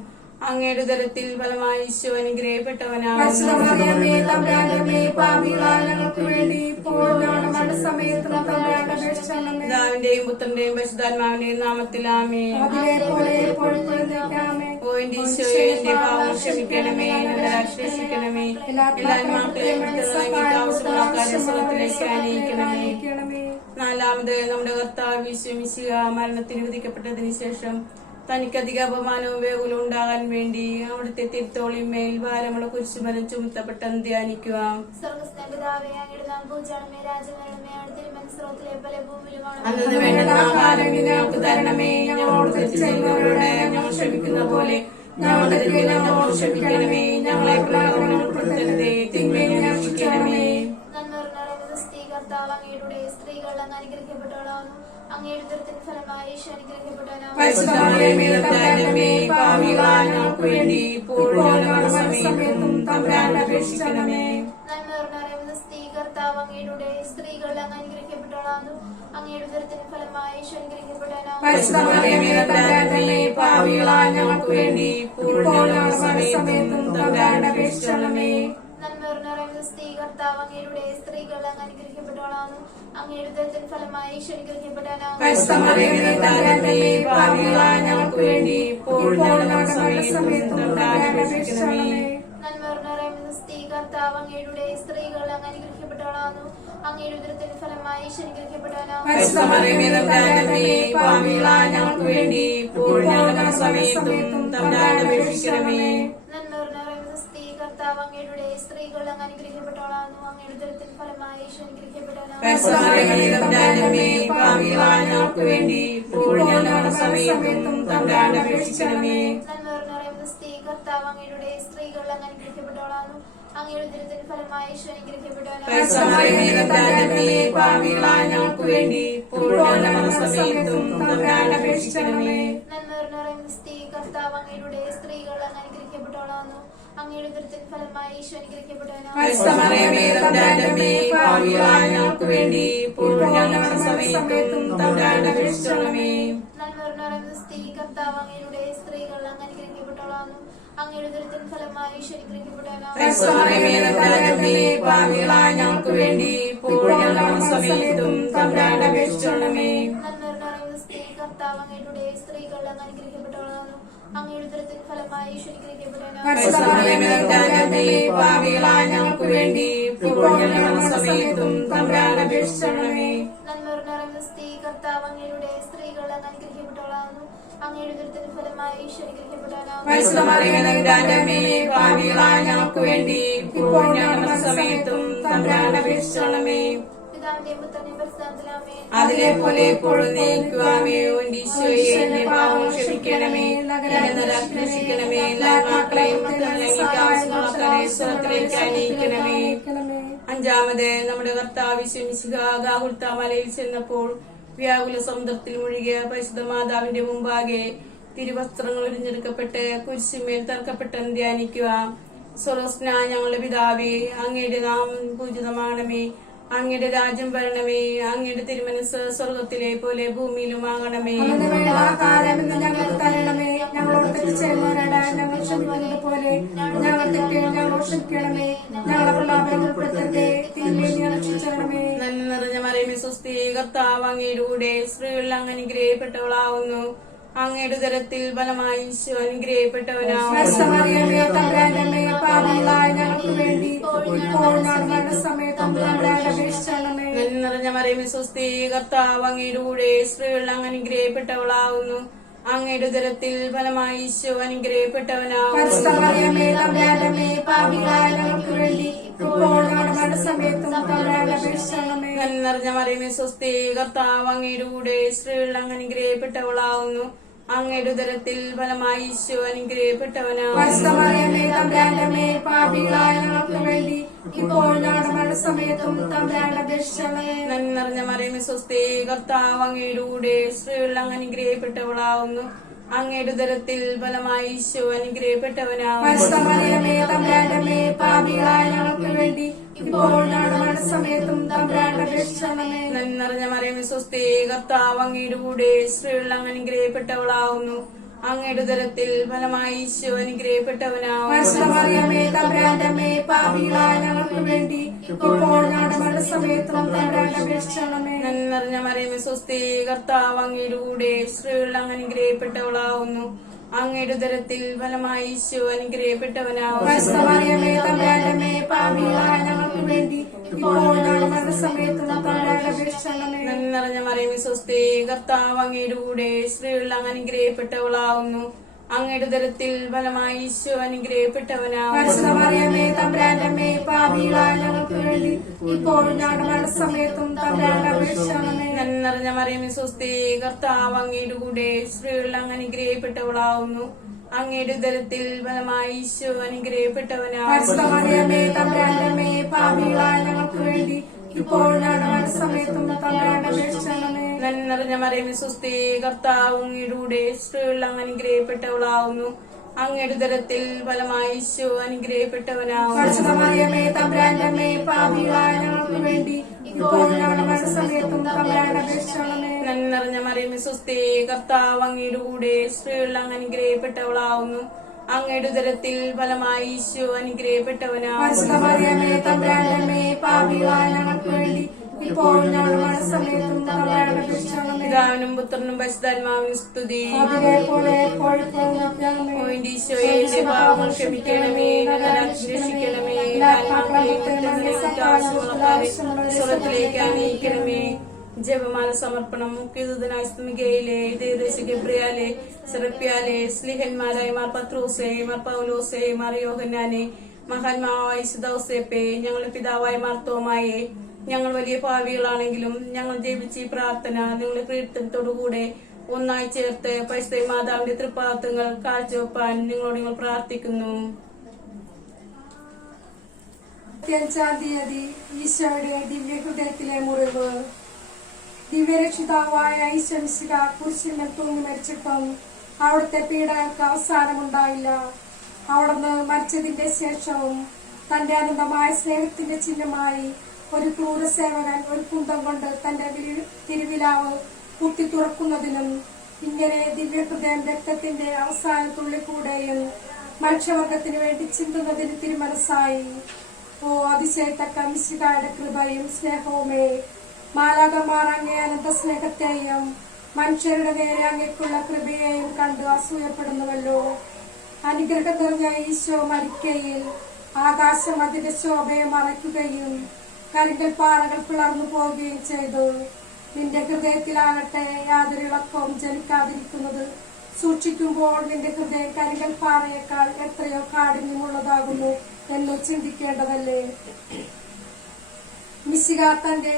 അങ്ങയുടെ ദരത്തിൽ ഫലമായി ഈശോ അനുഗ്രഹിക്കപ്പെട്ടവനാവും പരിശുദ്ധമറിയമേ തമ്പുരാന്റെ അമ്മേ പാപികളായ ഞങ്ങൾക്ക് വേണ്ടി ഇപ്പോൾ ഞങ്ങളുടെ മരണസമയത്തും തമ്പുരാന്റെ അപേക്ഷിച്ചണമേ. പിതാവിന്റെയും പുത്രന്റെയും പരിശുദ്ധാത്മാവിന്റെയും നാമത്തിൽ ആമേൻ. അതിലെപ്പോലെ എപ്പോഴും ആമേൻ. ഓ എന്റെ ഈശോയെ എന്റെ പാവം ക്ഷമിക്കണമേ എന്നെ രക്ഷിക്കണമേ എല്ലാ മക്കളെയും ആവശ്യമുള്ള കാര്യത്തിലേക്ക് അനുഗ്രഹിക്കണമേ. നാലാമത് നമ്മുടെ കർത്താവ് ഈശോ മിശിഹ മരണത്തിന് വിധിക്കപ്പെട്ടതിന് ശേഷം തനിക്കധിക അപമാനവും വേഗവും ഉണ്ടാകാൻ വേണ്ടി അവിടുത്തെ തിരുത്തോളിയും മേൽഭാരമുള്ള കുരിശുമരം ചുമത്തപ്പെട്ടെന്ന് ധ്യാനിക്കുക. അന്നത് വേണ്ട ആഹാരം ഞങ്ങൾക്ക് തരണമേ. ഞങ്ങളോട് തെറ്റ് ചെയ്യുന്നവരോട് ഞങ്ങൾ ക്ഷമിക്കുന്ന പോലെ ഞങ്ങളുടെ തെറ്റുകൾ ഞങ്ങളോട് ക്ഷമിക്കണമേ. ഞങ്ങളെ പ്രലോഭനപ്പെടുത്തരുതേ, തിന്മയിൽ ഞങ്ങളെ രക്ഷിക്കണമേ. പരിശുദ്ധമറിയമേ തമ്പുരാന്റമ്മേ, പാപികളായ ഞങ്ങൾക്ക് വേണ്ടി ഇപ്പോഴും ഞങ്ങളുടെ സമയത്തും തമ്പുരാനോട് അപേക്ഷിക്കണമേ. പരിശുദ്ധമറിയമേ തമ്പുരാന്റമ്മേ, പാപികളായ ഞങ്ങൾക്ക് വേണ്ടി ഇപ്പോഴും ഞങ്ങളുടെ സമയത്തും തമ്പുരാനോട് അപേക്ഷിക്കണമേ. പരിശുദ്ധമറിയമേ തമ്പുരാന്റമ്മേ, പാപികളായ ഞങ്ങൾക്ക് വേണ്ടി ഇപ്പോഴും ഞങ്ങളുടെ സമയത്തും തമ്പുരാനോട് അപേക്ഷിക്കണമേ. പരിശുദ്ധമറിയമേ തമ്പുരാന്റമ്മേ, പാപികളായ ഞങ്ങൾക്ക് വേണ്ടി ഇപ്പോഴും ഞങ്ങളുടെ സമയത്തും തമ്പുരാനോട് അപേക്ഷിക്കണമേ. പരിശുദ്ധമറിയമേ തമ്പുരാന്റമ്മേ, പാപികളായ ഞങ്ങൾക്ക് വേണ്ടി ഇപ്പോഴും ഞങ്ങളുടെ സമയത്തും തമ്പുരാനോട് അപേക്ഷിക്കണമേ. പരിശുദ്ധമറിയമേ തമ്പുരാന്റമ്മേ, പാപികളായ ഞങ്ങൾക്ക് വേണ്ടി ഇപ്പോഴും ഞങ്ങളുടെ സമയത്തും തമ്പുരാനോട് അപേക്ഷിക്കണമേ. പരിശുദ്ധമറിയമേ തമ്പുരാന്റമ്മേ, പാപികളായ ഞങ്ങൾക്ക് വേണ്ടി ഇപ്പോഴും ഞങ്ങളുടെ സമയത്തും തമ്പുരാനോട് അപേക്ഷിക്കണമേ. പരിശുദ്ധമറിയമേ തമ്പുരാന്റമ്മേ, പാപികളായ ഞങ്ങൾക്ക് വേണ്ടി ഇപ്പോഴും ഞങ്ങളുടെ സമയത്തും തമ്പുരാനോട് അപേക്ഷിക്കണമേ. അങ്ങയുടെ ഉദരത്തിൻ ഫലമായി ഈശോ അനുഗ്രഹിക്കപ്പെട്ടവനാകുന്നു. പരിശുദ്ധമറിയമേ, തമ്പുരാന്റെ അമ്മേ, പാപികളായ ഞങ്ങൾക്ക് വേണ്ടി ഇപ്പോൾ ഞങ്ങളുടെ സമയത്തും തമ്പുരാനോട് അപേക്ഷിക്കണമേ. നന്മ നിറഞ്ഞ സ്ത്രീ, കർത്താവ് അങ്ങയുടെ സ്ത്രീകൾ അങ്ങ് അനുഗ്രഹിക്കപ്പെട്ടവളാകുന്നു. അങ്ങയുടെ ഉദരത്തിൻ ഫലമായി ഈശോ അനുഗ്രഹിക്കപ്പെട്ടവനാകുന്നു. പരിശുദ്ധമറിയമേ, തമ്പുരാന്റെ അമ്മേ, പാപികളായ ഞങ്ങൾക്ക് വേണ്ടി ഇപ്പോൾ ഞങ്ങളുടെ സമയത്തും തമ്പുരാനോട് അപേക്ഷിക്കണമേ. പിതാവിന്റെയും പുത്രന്റെയും പരിശുദ്ധാത്മാവിന്റെയും അതിലെ പോലെ എപ്പോഴും നീക്കുവാമേ. ഈശോയെ, എന്റെ പാപങ്ങൾ ക്ഷമിക്കണമേ, എന്നെ രക്ഷിക്കണമേ. എല്ലാ ആത്മാക്കളെയും ഞങ്ങൾക്ക് ആവശ്യമുള്ളവരെ സ്വർഗ്ഗത്തിലേക്ക് അനയിക്കണമേ. അഞ്ചാമത്, നമ്മുടെ കർത്താവ് മിശിഹാ ഗാഗുൽത്താ മലയിൽ ചെന്നപ്പോൾ വ്യാകുല സമുദ്രത്തിൽ മുഴുകിയ പരിശുദ്ധ മാതാവിന്റെ മുമ്പാകെ തിരുവസ്ത്രങ്ങൾ ഉരിഞ്ഞെടുക്കപ്പെട്ട് കുരിശുമേൽ തറക്കപ്പെട്ടെന്ന് ധ്യാനിക്കുക. സ്വർഗ്ഗസ്ഥനാ ഞങ്ങളുടെ പിതാവേ, അങ്ങയുടെ നാമം പൂജിതമാണമേ. അങ്ങയുടെ രാജ്യം വരണമേ. അങ്ങയുടെ തിരുമനസ് സ്വർഗത്തിലെ പോലെ ഭൂമിയിലുമാകണമേ. അന്ന് വേണ്ട ആഹാരം ഇന്ന് ഞങ്ങൾക്ക് തരണമേ. ഞങ്ങളോട് തെറ്റ് ചെയ്യുന്നവരോട് ഞങ്ങൾ ക്ഷമിക്കുന്നത് പോലെ ഞങ്ങൾ തെറ്റുകൾ ഞങ്ങളോട് ക്ഷമിക്കണമേ. ഞങ്ങളെ പ്രലോഭനം ഉൾപ്പെടുത്തരുതേ, തിന്മയിൽ ഞങ്ങൾ രക്ഷിച്ചരണമേ. നന്മ നിറഞ്ഞ മറിയമേ, സ്വസ്തി, കർത്താവ് അങ്ങയുടെ കൂടെ സ്ത്രീകളിൽ അങ്ങ് അനുഗ്രഹിക്കപ്പെട്ടവളാവുന്നു. അങ്ങയുടെ ഉദരത്തിൽ ഫലമായി ഈശോ അനുഗ്രഹിക്കപ്പെട്ടവനാവുന്നു. പരിശുദ്ധമറിയമേ, തമ്പുരാന്റെ അമ്മേ, പാപികളായ ഞങ്ങൾക്ക് വേണ്ടി ഇപ്പോൾ ഞങ്ങളുടെ മരണസമയത്തും തമ്പുരാനോട് അപേക്ഷിക്കണമേ. നന്മ നിറഞ്ഞ മറിയമേ, സ്വസ്തി, കർത്താവ് അങ്ങയുടെ കൂടെ സ്ത്രീകളിൽ അങ്ങ് അനുഗ്രഹിക്കപ്പെട്ടവളാവുന്നു. അങ്ങയുടെ ഉദരത്തിൽ ഫലമായി ഈശോ അനുഗ്രഹിക്കപ്പെട്ടവനാവുന്നു. പരിശുദ്ധമറിയമേ, തമ്പുരാന്റെ അമ്മേ, പാപികളായ ഞങ്ങൾക്ക് വേണ്ടി ഇപ്പോൾ ഞങ്ങളുടെ മരണസമയത്തും തമ്പുരാനോട് അപേക്ഷിക്കണമേ. നന്മ നിറഞ്ഞ മറിയമേ, സ്വസ്തി, കർത്താവ് അങ്ങയുടെ കൂടെ സ്ത്രീകളിൽ അങ്ങ് അനുഗ്രഹിക്കപ്പെട്ടവളാവുന്നു. അങ്ങയുടെ ഉദരത്തിൽ ഫലമായി ഈശോ അനുഗ്രഹിക്കപ്പെട്ടവനാവുന്നു. പരിശുദ്ധമറിയമേ, തമ്പുരാന്റെ അമ്മേ, പാപികളായ ഞങ്ങൾക്ക് വേണ്ടി ഇപ്പോൾ ഞങ്ങളുടെ മരണസമയത്തും തമ്പുരാനോട് അപേക്ഷിക്കണമേ. നന്മ നിറഞ്ഞ മറിയമേ, സ്വസ്തി, കർത്താവ് അങ്ങയുടെ കൂടെ സ്ത്രീകളിൽ അങ്ങ് അനുഗ്രഹിക്കപ്പെട്ടവളാവുന്നു. അങ്ങയുടെ ഉദരത്തിൽ ഫലമായി ഈശോ അനുഗ്രഹിക്കപ്പെട്ടവനാവുന്നു. പരിശുദ്ധമറിയമേ, തമ്പുരാന്റെ അമ്മേ, പാപികളായ ഞങ്ങൾക്ക് വേണ്ടി ഇപ്പോൾ ഞങ്ങളുടെ മരണസമയത്തും തമ്പുരാനോട് അപേക്ഷിക്കണമേ. നന്മ നിറഞ്ഞ മറിയമേ, സ്വസ്തി, കർത്താവ് അങ്ങയുടെ കൂടെ സ്ത്രീകളിൽ അങ്ങ് അനുഗ്രഹിക്കപ്പെട്ടവളാവുന്നു. അങ്ങയുടെ ഉദരത്തിൽ ഫലമായി ഈശോ അനുഗ്രഹിക്കപ്പെട്ടവനാവുന്നു. പരിശുദ്ധമറിയമേ, തമ്പുരാന്റെ അമ്മേ, പാപികളായ ഞങ്ങൾക്ക് വേണ്ടി ഇപ്പോൾ ഞങ്ങളുടെ മരണസമയത്തും തമ്പുരാനോട് അപേക്ഷിക്കണമേ. നന്മ നിറഞ്ഞ മറിയമേ, സ്വസ്തി, കർത്താവ് അങ്ങയുടെ കൂടെ സ്ത്രീകളിൽ അങ്ങ് അനുഗ്രഹിക്കപ്പെട്ടവളാവുന്നു. അങ്ങയുടെ ഉദരത്തിൽ ഫലമായി ഈശോ അനുഗ്രഹിക്കപ്പെട്ടവനാവുന്നു. പരിശുദ്ധമറിയമേ, തമ്പുരാന്റെ അമ്മേ, പാപികളായ ഞങ്ങൾക്ക് വേണ്ടി ഇപ്പോൾ ഞങ്ങളുടെ മരണസമയത്തും തമ്പുരാനോട് അപേക്ഷിക്കണമേ. നന്മ നിറഞ്ഞ മറിയമേ, സ്വസ്തി, കർത്താവ് അങ്ങയുടെ കൂടെ സ്ത്രീകളിൽ അങ്ങ് അനുഗ്രഹിക്കപ്പെട്ടവളാവുന്നു. അങ്ങയുടെ ഉദരത്തിൽ ഫലമായി ഈശോ അനുഗ്രഹിക്കപ്പെട്ടവനാവുന്നു. പരിശുദ്ധമറിയമേ, തമ്പുരാന്റെ അമ്മേ, പാപികളായ ഞങ്ങൾക്ക് വേണ്ടി ഇപ്പോൾ ഞങ്ങളുടെ മരണസമയത്തും തമ്പുരാനോട് അപേക്ഷിക്കണമേ. നന്മ നിറഞ്ഞ മറിയമേ, സ്വസ്തി, കർത്താവ് അങ്ങയുടെ കൂടെ സ്ത്രീകളിൽ അങ്ങ് അനുഗ്രഹിക്കപ്പെട്ടവളാവുന്നു. അങ്ങയുടെ ഉദരത്തിൽ ഫലമായി ഈശോ അനുഗ്രഹിക്കപ്പെട്ടവനാവുന്നു. പരിശുദ്ധമറിയമേ, തമ്പുരാന്റെ അമ്മേ, പാപികളായ ഞങ്ങൾക്ക് വേണ്ടി ഇപ്പോൾ ഞങ്ങളുടെ മരണസമയത്തും തമ്പുരാനോട് അപേക്ഷിക്കണമേ. നന്മ നിറഞ്ഞ മറിയമേ, സ്വസ്തി, കർത്താവ് അങ്ങയുടെ കൂടെ സ്ത്രീകളിൽ അങ്ങ് അനുഗ്രഹിക്കപ്പെട്ടവളാവുന്നു. അങ്ങയുടെ ഉദരത്തിൽ ഫലമായി ഈശോ അനുഗ്രഹിക്കപ്പെട്ടവനാവുന്നു. പരിശുദ്ധമറിയമേ, തമ്പുരാന്റെ അമ്മേ, പാപികളായ ഞങ്ങൾക്ക് വേണ്ടി ഇപ്പോൾ ഞങ്ങളുടെ മരണസമയത്തും തമ്പുരാനോട് അപേക്ഷിക്കണമേ. നന്മ നിറഞ്ഞ മറിയമേ, സ്വസ്തി, കർത്താവ് അങ്ങയുടെ കൂടെ സ്ത്രീകളിൽ അങ്ങ് അനുഗ്രഹിക്കപ്പെട്ടവളാവുന്നു. അങ്ങയുടെ ഉദരത്തിൽ ഫലമായി ഈശോ അനുഗ്രഹിക്കപ്പെട്ടവനാവുന്നു. പരിശുദ്ധമറിയമേ, തമ്പുരാന്റെ അമ്മേ, പാപികളായ ഞങ്ങൾക്ക് വേണ്ടി ഇപ്പോൾ ഞങ്ങളുടെ മരണസമയത്തും തമ്പുരാനോട് അപേക്ഷിക്കണമേ. പിതാവിനും പുത്രനും പരിശുദ്ധാത്മാവിനും സ്തുതി. അതിലെ പോലെ എപ്പോഴും എപ്പോഴും ഓ എന്റെ ഈശോയെ, എന്റെ പാപങ്ങൾ ക്ഷമിക്കണമേ, എന്നെ രക്ഷിക്കണമേ. സ്വർഗത്തിലേക്ക് അനയിക്കണമേ. ജപമാല സമർപ്പണം. മുഖ്യദൂതനായ സ്തുമികയിലെ ദേവദേശ ഗബ്രിയാലെ സെറപ്യാലെ സ്ലിഹന്മാരായ മാർ പത്രോസെ, മാർ പൗലോസെ, മാർ യോഹന്നാനെ, മഹാന്മാവായ വിശുദ്ധ ഞങ്ങളുടെ പിതാവായ മാർ തോമായെ, ഞങ്ങൾ വലിയ പാപികളാണെങ്കിലും ഞങ്ങൾ ജപിച്ച ഈ പ്രാർത്ഥന നിങ്ങളുടെ കീർത്തനത്തോടുകൂടെ ഒന്നായി ചേർത്ത് പരിശുദ്ധ മാതാവിന്റെ തൃപ്പാദങ്ങൾ കാഴ്ചവെപ്പാൻ നിങ്ങളോട് ഞങ്ങൾ പ്രാർത്ഥിക്കുന്നു. 5-ാം തീയതി ഈശോയുടെ ദിവ്യഹൃദയത്തിലെ മുറിവ്. ദിവ്യരക്ഷിതാവായ ഈശോ മിശിഹാ കുരിശിന്മേൽ തൂങ്ങി മരിച്ചിട്ടും അവിടുത്തെ പീഡകൾക്ക് അവസാനമുണ്ടായില്ല. അവിടുന്ന് മരിച്ചതിന്റെ ശേഷവും തന്റെ അനന്തമായ സ്നേഹത്തിന്റെ ചിഹ്നമായി ഒരു ക്രൂരസേവകൻ ഒരു കുന്തം കൊണ്ട് തന്റെ തിരുവിലാവ് കുത്തി തുറക്കുന്നതിനും ഇങ്ങനെ ദിവ്യഹൃദയം രക്തത്തിന്റെ അവസാന തുള്ളിക്കൂടെയും മനുഷ്യവർഗത്തിന് വേണ്ടി ചിന്തുന്നതിന് തിരുമനസ്സായി. ഓ അതിശയത്തക്ക മിശിഹായുടെ കൃപയും സ്നേഹവുമേ, മാലാഖമാർ അങ്ങേ അനന്ത സ്നേഹത്തെയും മനുഷ്യരുടെ നേരെ അങ്ങേക്കുള്ള കൃപയെയും കണ്ട് അസൂയപ്പെടുന്നുവല്ലോ. അനുഗ്രഹം നിറഞ്ഞ ഈശോ മരിക്കയിൽ ആകാശം അതിന്റെ ശോഭയെ മറയ്ക്കുകയും കരിങ്കൽ പാറകൾ പിളർന്നു പോവുകയും ചെയ്തു. നിന്റെ ഹൃദയത്തിലാകട്ടെ യാതൊരു ഇളക്കവും ജനിക്കാതിരിക്കുന്നത് സൂക്ഷിക്കുമ്പോൾ നിന്റെ ഹൃദയം കരിങ്കൽ പാറയേക്കാൾ എത്രയോ കാഠിന്യമുള്ളതാകുന്നു എന്ന് ചിന്തിക്കേണ്ടതല്ലേ. മിശിഹ തന്റെ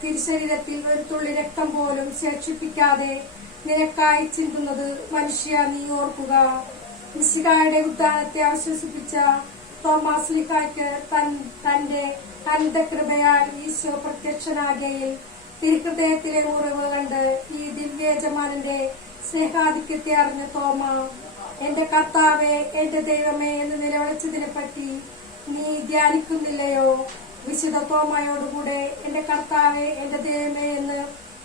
തിരുശരീരത്തിൽ ഒരു തുള്ളി രക്തം പോലും ശേഷിപ്പിക്കാതെ നിനക്കായി ചിന്തുന്നത് മനുഷ്യ നീ ഓർക്കുക. മിശിഹായുടെ ഉദ്ധാനത്തെ ആശ്വസിപ്പിച്ച തോമാസ് ലിഹായ്ക്ക് തന്റെ അനന്തകൃപയാൽ ഈശോ പ്രത്യക്ഷനാകയിൽ തിരുഹൃദയത്തിലെ മുറിവ് കണ്ട് ഈ ദിവ്യയജമാനന്റെ സ്നേഹാധിക്യത്തെ അറിഞ്ഞ തോമ, എന്റെ കർത്താവേ, എന്റെ ദൈവമേ എന്ന് നിലവിളിച്ചതിനെ പറ്റി നീ ധ്യാനിക്കുന്നില്ലയോ? വിശുദ്ധ തോമയോടുകൂടെ എന്റെ കർത്താവേ, എന്റെ ദൈവമേ എന്ന്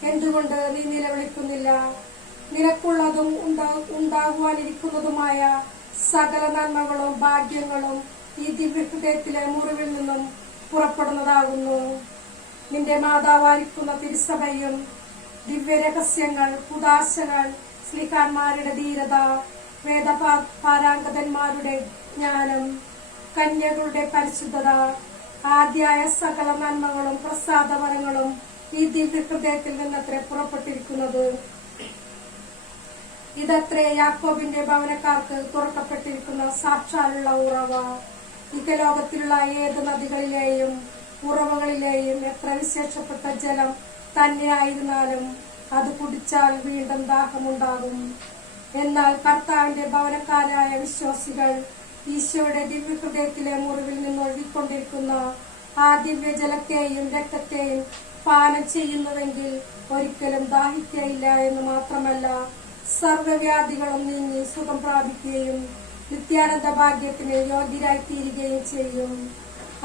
എന്തുകൊണ്ട് നീ നിലവിളിക്കുന്നില്ല? നിനക്കുള്ളതും ഉണ്ടാകുവാനിരിക്കുന്നതുമായ സകല നന്മകളും ഭാഗ്യങ്ങളും ഈ ദിവ്യഹൃദയത്തിലെ മുറിവിൽ നിന്നും പുറപ്പെടുന്നതാകുന്നു. നിന്റെ മാതാവായിരിക്കുന്ന തിരുസഭയും ദിവ്യരഹസ്യങ്ങൾ, കുദാശകൾ, ശ്ലീഹാന്മാരുടെ ധീരത, വേദപാരാംഗതന്മാരുടെ ജ്ഞാനം, കന്യകളുടെ പരിശുദ്ധത ആദ്യായ സകല നന്മകളും പ്രസാദവരങ്ങളും ഈ ദിവ്യഹൃദയത്തിൽ നിന്നത്രേ പുറപ്പെട്ടിരിക്കുന്നത്. ഇതത്രേ യാക്കോബിന്റെ ഭവനക്കാർക്ക് തുറക്കപ്പെട്ടിരിക്കുന്ന സാക്ഷാലുള്ള ഉറവ. ഇഹലോകത്തിലുള്ള ഏത് നദികളിലെയും ഉറവകളിലെയും എത്ര വിശേഷപ്പെട്ട ജലം തന്നെയായിരുന്നാലും അത് കുടിച്ചാൽ വീണ്ടും ദാഹമുണ്ടാകും. എന്നാൽ കർത്താവിന്റെ ഭവനക്കാരായ വിശ്വാസികൾ ഈശോയുടെ ദിവ്യഹൃദയത്തിലെ മുറിവിൽ നിന്ന് ഒഴുകിക്കൊണ്ടിരിക്കുന്ന ആ ദിവ്യജലത്തെയും രക്തത്തെയും പാനം ചെയ്യുന്നുവെങ്കിൽ ഒരിക്കലും ദാഹിക്കയില്ല എന്ന് മാത്രമല്ല, സർവ്വവ്യാധികളും നീങ്ങി സുഖം പ്രാപിക്കുകയും നിത്യാനന്ദ ഭാഗ്യത്തിന് യോഗ്യരായിത്തീരുകയും ചെയ്യും.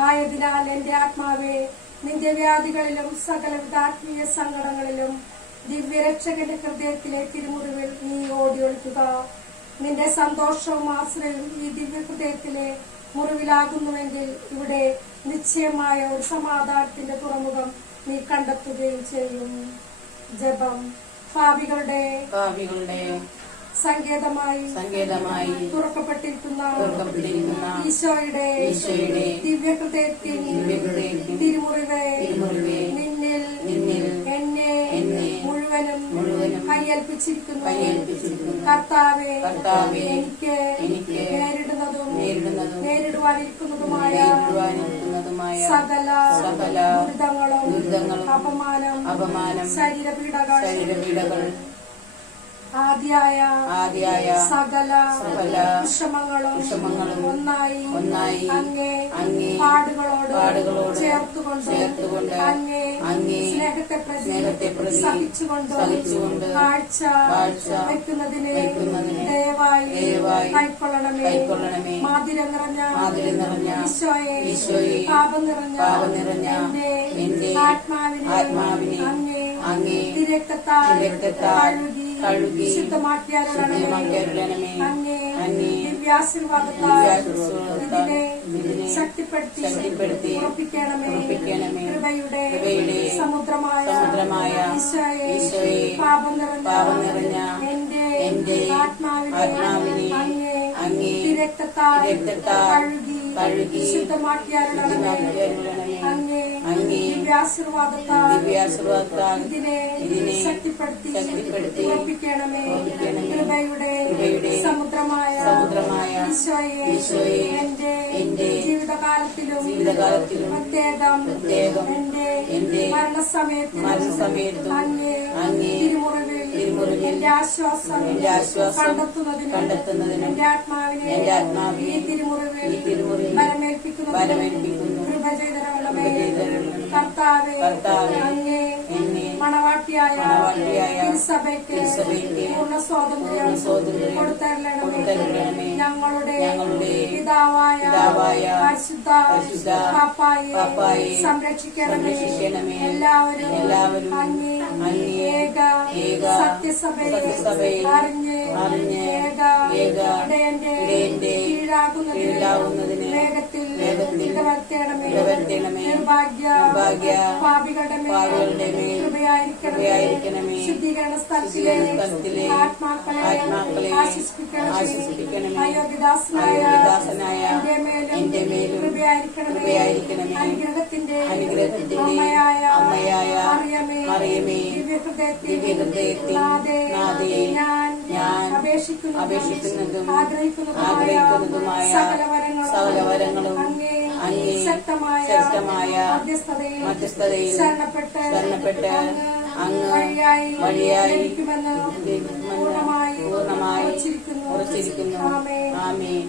ആയതിനാൽ എന്റെ ആത്മാവെ, നിന്റെ വ്യാധികളിലും സകലവിധ ആത്മീയ സങ്കടങ്ങളിലും ദിവ്യരക്ഷകന്റെ ഹൃദയത്തിലെ തിരുമുറിവിൽ നീ ഓടിയൊളിക്കുക. നിന്റെ സന്തോഷവും ആശ്രയവും ഈ ദിവ്യഹൃദയത്തിലെ മുറിവിലാകുന്നുവെങ്കിൽ ഇവിടെ നിശ്ചയമായ ഒരു സമാധാനത്തിന്റെ തുറമുഖം നീ കണ്ടെത്തുകയും ചെയ്യും. ജപം. പാപികളുടെ സങ്കേതമായി തുറക്കപ്പെട്ടിരിക്കുന്ന ഈശോയുടെ ദിവ്യഹൃദയത്തിൽ തിരുമുറിവെ നിന്നിൽ എന്നെ മുഴുവനും കയ്യേൽപ്പിച്ചിരിക്കുന്നു. കർത്താവേ, എനിക്ക് നേരിടുന്നതും നേരിടുവാനിരിക്കുന്നതുമായ സകല ദുരിതങ്ങളും അപമാനം ശരീരപീഡകൾ ആദ്യായ സകല വിഷമങ്ങളും ഒന്നായി അങ്ങേ പാടുകളോട് ചേർത്തുകൊണ്ട് അങ്ങേ സ്നേഹത്തെ പ്രതി സഹിച്ചുകൊണ്ട് കാഴ്ച വയ്ക്കുന്നതിന് ദയവായി കൈക്കൊള്ളണമേ. മാതിരം നിറഞ്ഞ ഈശോയെ, പാപം നിറഞ്ഞ എന്റെ ആത്മാവിനെ അങ്ങേ തിരക്കത്താൽ കഴുകി ശുദ്ധമാക്കിയാരണമേ. അങ്ങേ ദിവ്യാശീർവാദത്താൽ ഇതിനെ ശക്തിപ്പെടുത്തി ഉറപ്പിക്കണമേ. കൃപയുടെ സമുദ്രമായ ഈശോയെ, പാപം നിറഞ്ഞ എന്റെ ആത്മാവിനെ അങ്ങേ തിരക്കത്താൽ കഴുകി ശുദ്ധമാക്കിയാരണമേ. അങ്ങേ ദിവ്യാശീർവാദത്താൽ ഇതിനെ ശക്തിപ്പെടുത്തി ഉറപ്പിക്കണമേ. കൃപയുടെ സമുദ്രമായ ഈശോയെ, എന്റെ ജീവിതകാലത്തിലും പ്രത്യേകം എന്റെ മരണസമയത്തും അങ്ങേ തിരുമുറിവിൽ എന്റെ ആശ്വാസം കണ്ടെത്തുന്നതിന് എന്റെ ആത്മാവിനെ ഈ തിരുമുറിവിൽ വരമേൽപ്പിക്കുന്നു. കൃപ ചെയ്തരണമേ. കർത്താവേ, അങ്ങേ മണവാട്ടിയായ തിരുസഭയ്ക്ക് പൂർണ്ണ സ്വാതന്ത്ര്യം കൊടുത്തരണമേ. ഞങ്ങളുടെ പിതാവായ പരിശുദ്ധ പാപ്പായെ സംരക്ഷിക്കണമേ. എല്ലാവരും അങ്ങേ ഏക സത്യസഭയെ അറിഞ്ഞ് ഏക ഇടയന്റെ കീഴാകുന്നതിന് വേഗത്തിൽ ഇടവരുത്തണമേ. ഇടവരുത്തണമേ. നിർഭാഗ്യ പാപികളുടെ പാപികളുടെ മേൽ കൃപയായിരിക്കണമേ. ശുദ്ധീകരണ സ്ഥലത്തിലെ ആത്മാക്കളെ ആശ്വസിപ്പിക്കണമേ. അയോഗ്യദാസനായ എന്റെ മേലും കൃപയായിരിക്കണമേ. അനുഗ്രഹത്തിന്റെ അമ്മയായ മറിയമേ, ദിവ്യഹൃദയത്തിൽ ഞാൻ അപേക്ഷിക്കുന്നതും ആഗ്രഹിക്കുന്നതുമായ സകലവരങ്ങളും അങ്ങേ ശക്തമായ മധ്യസ്ഥതയിൽ ശരണപ്പെട്ട് അങ്ങ് വഴിയായി പൂർണ്ണമായി ഉറച്ചിരിക്കുന്നു. ആമേൻ.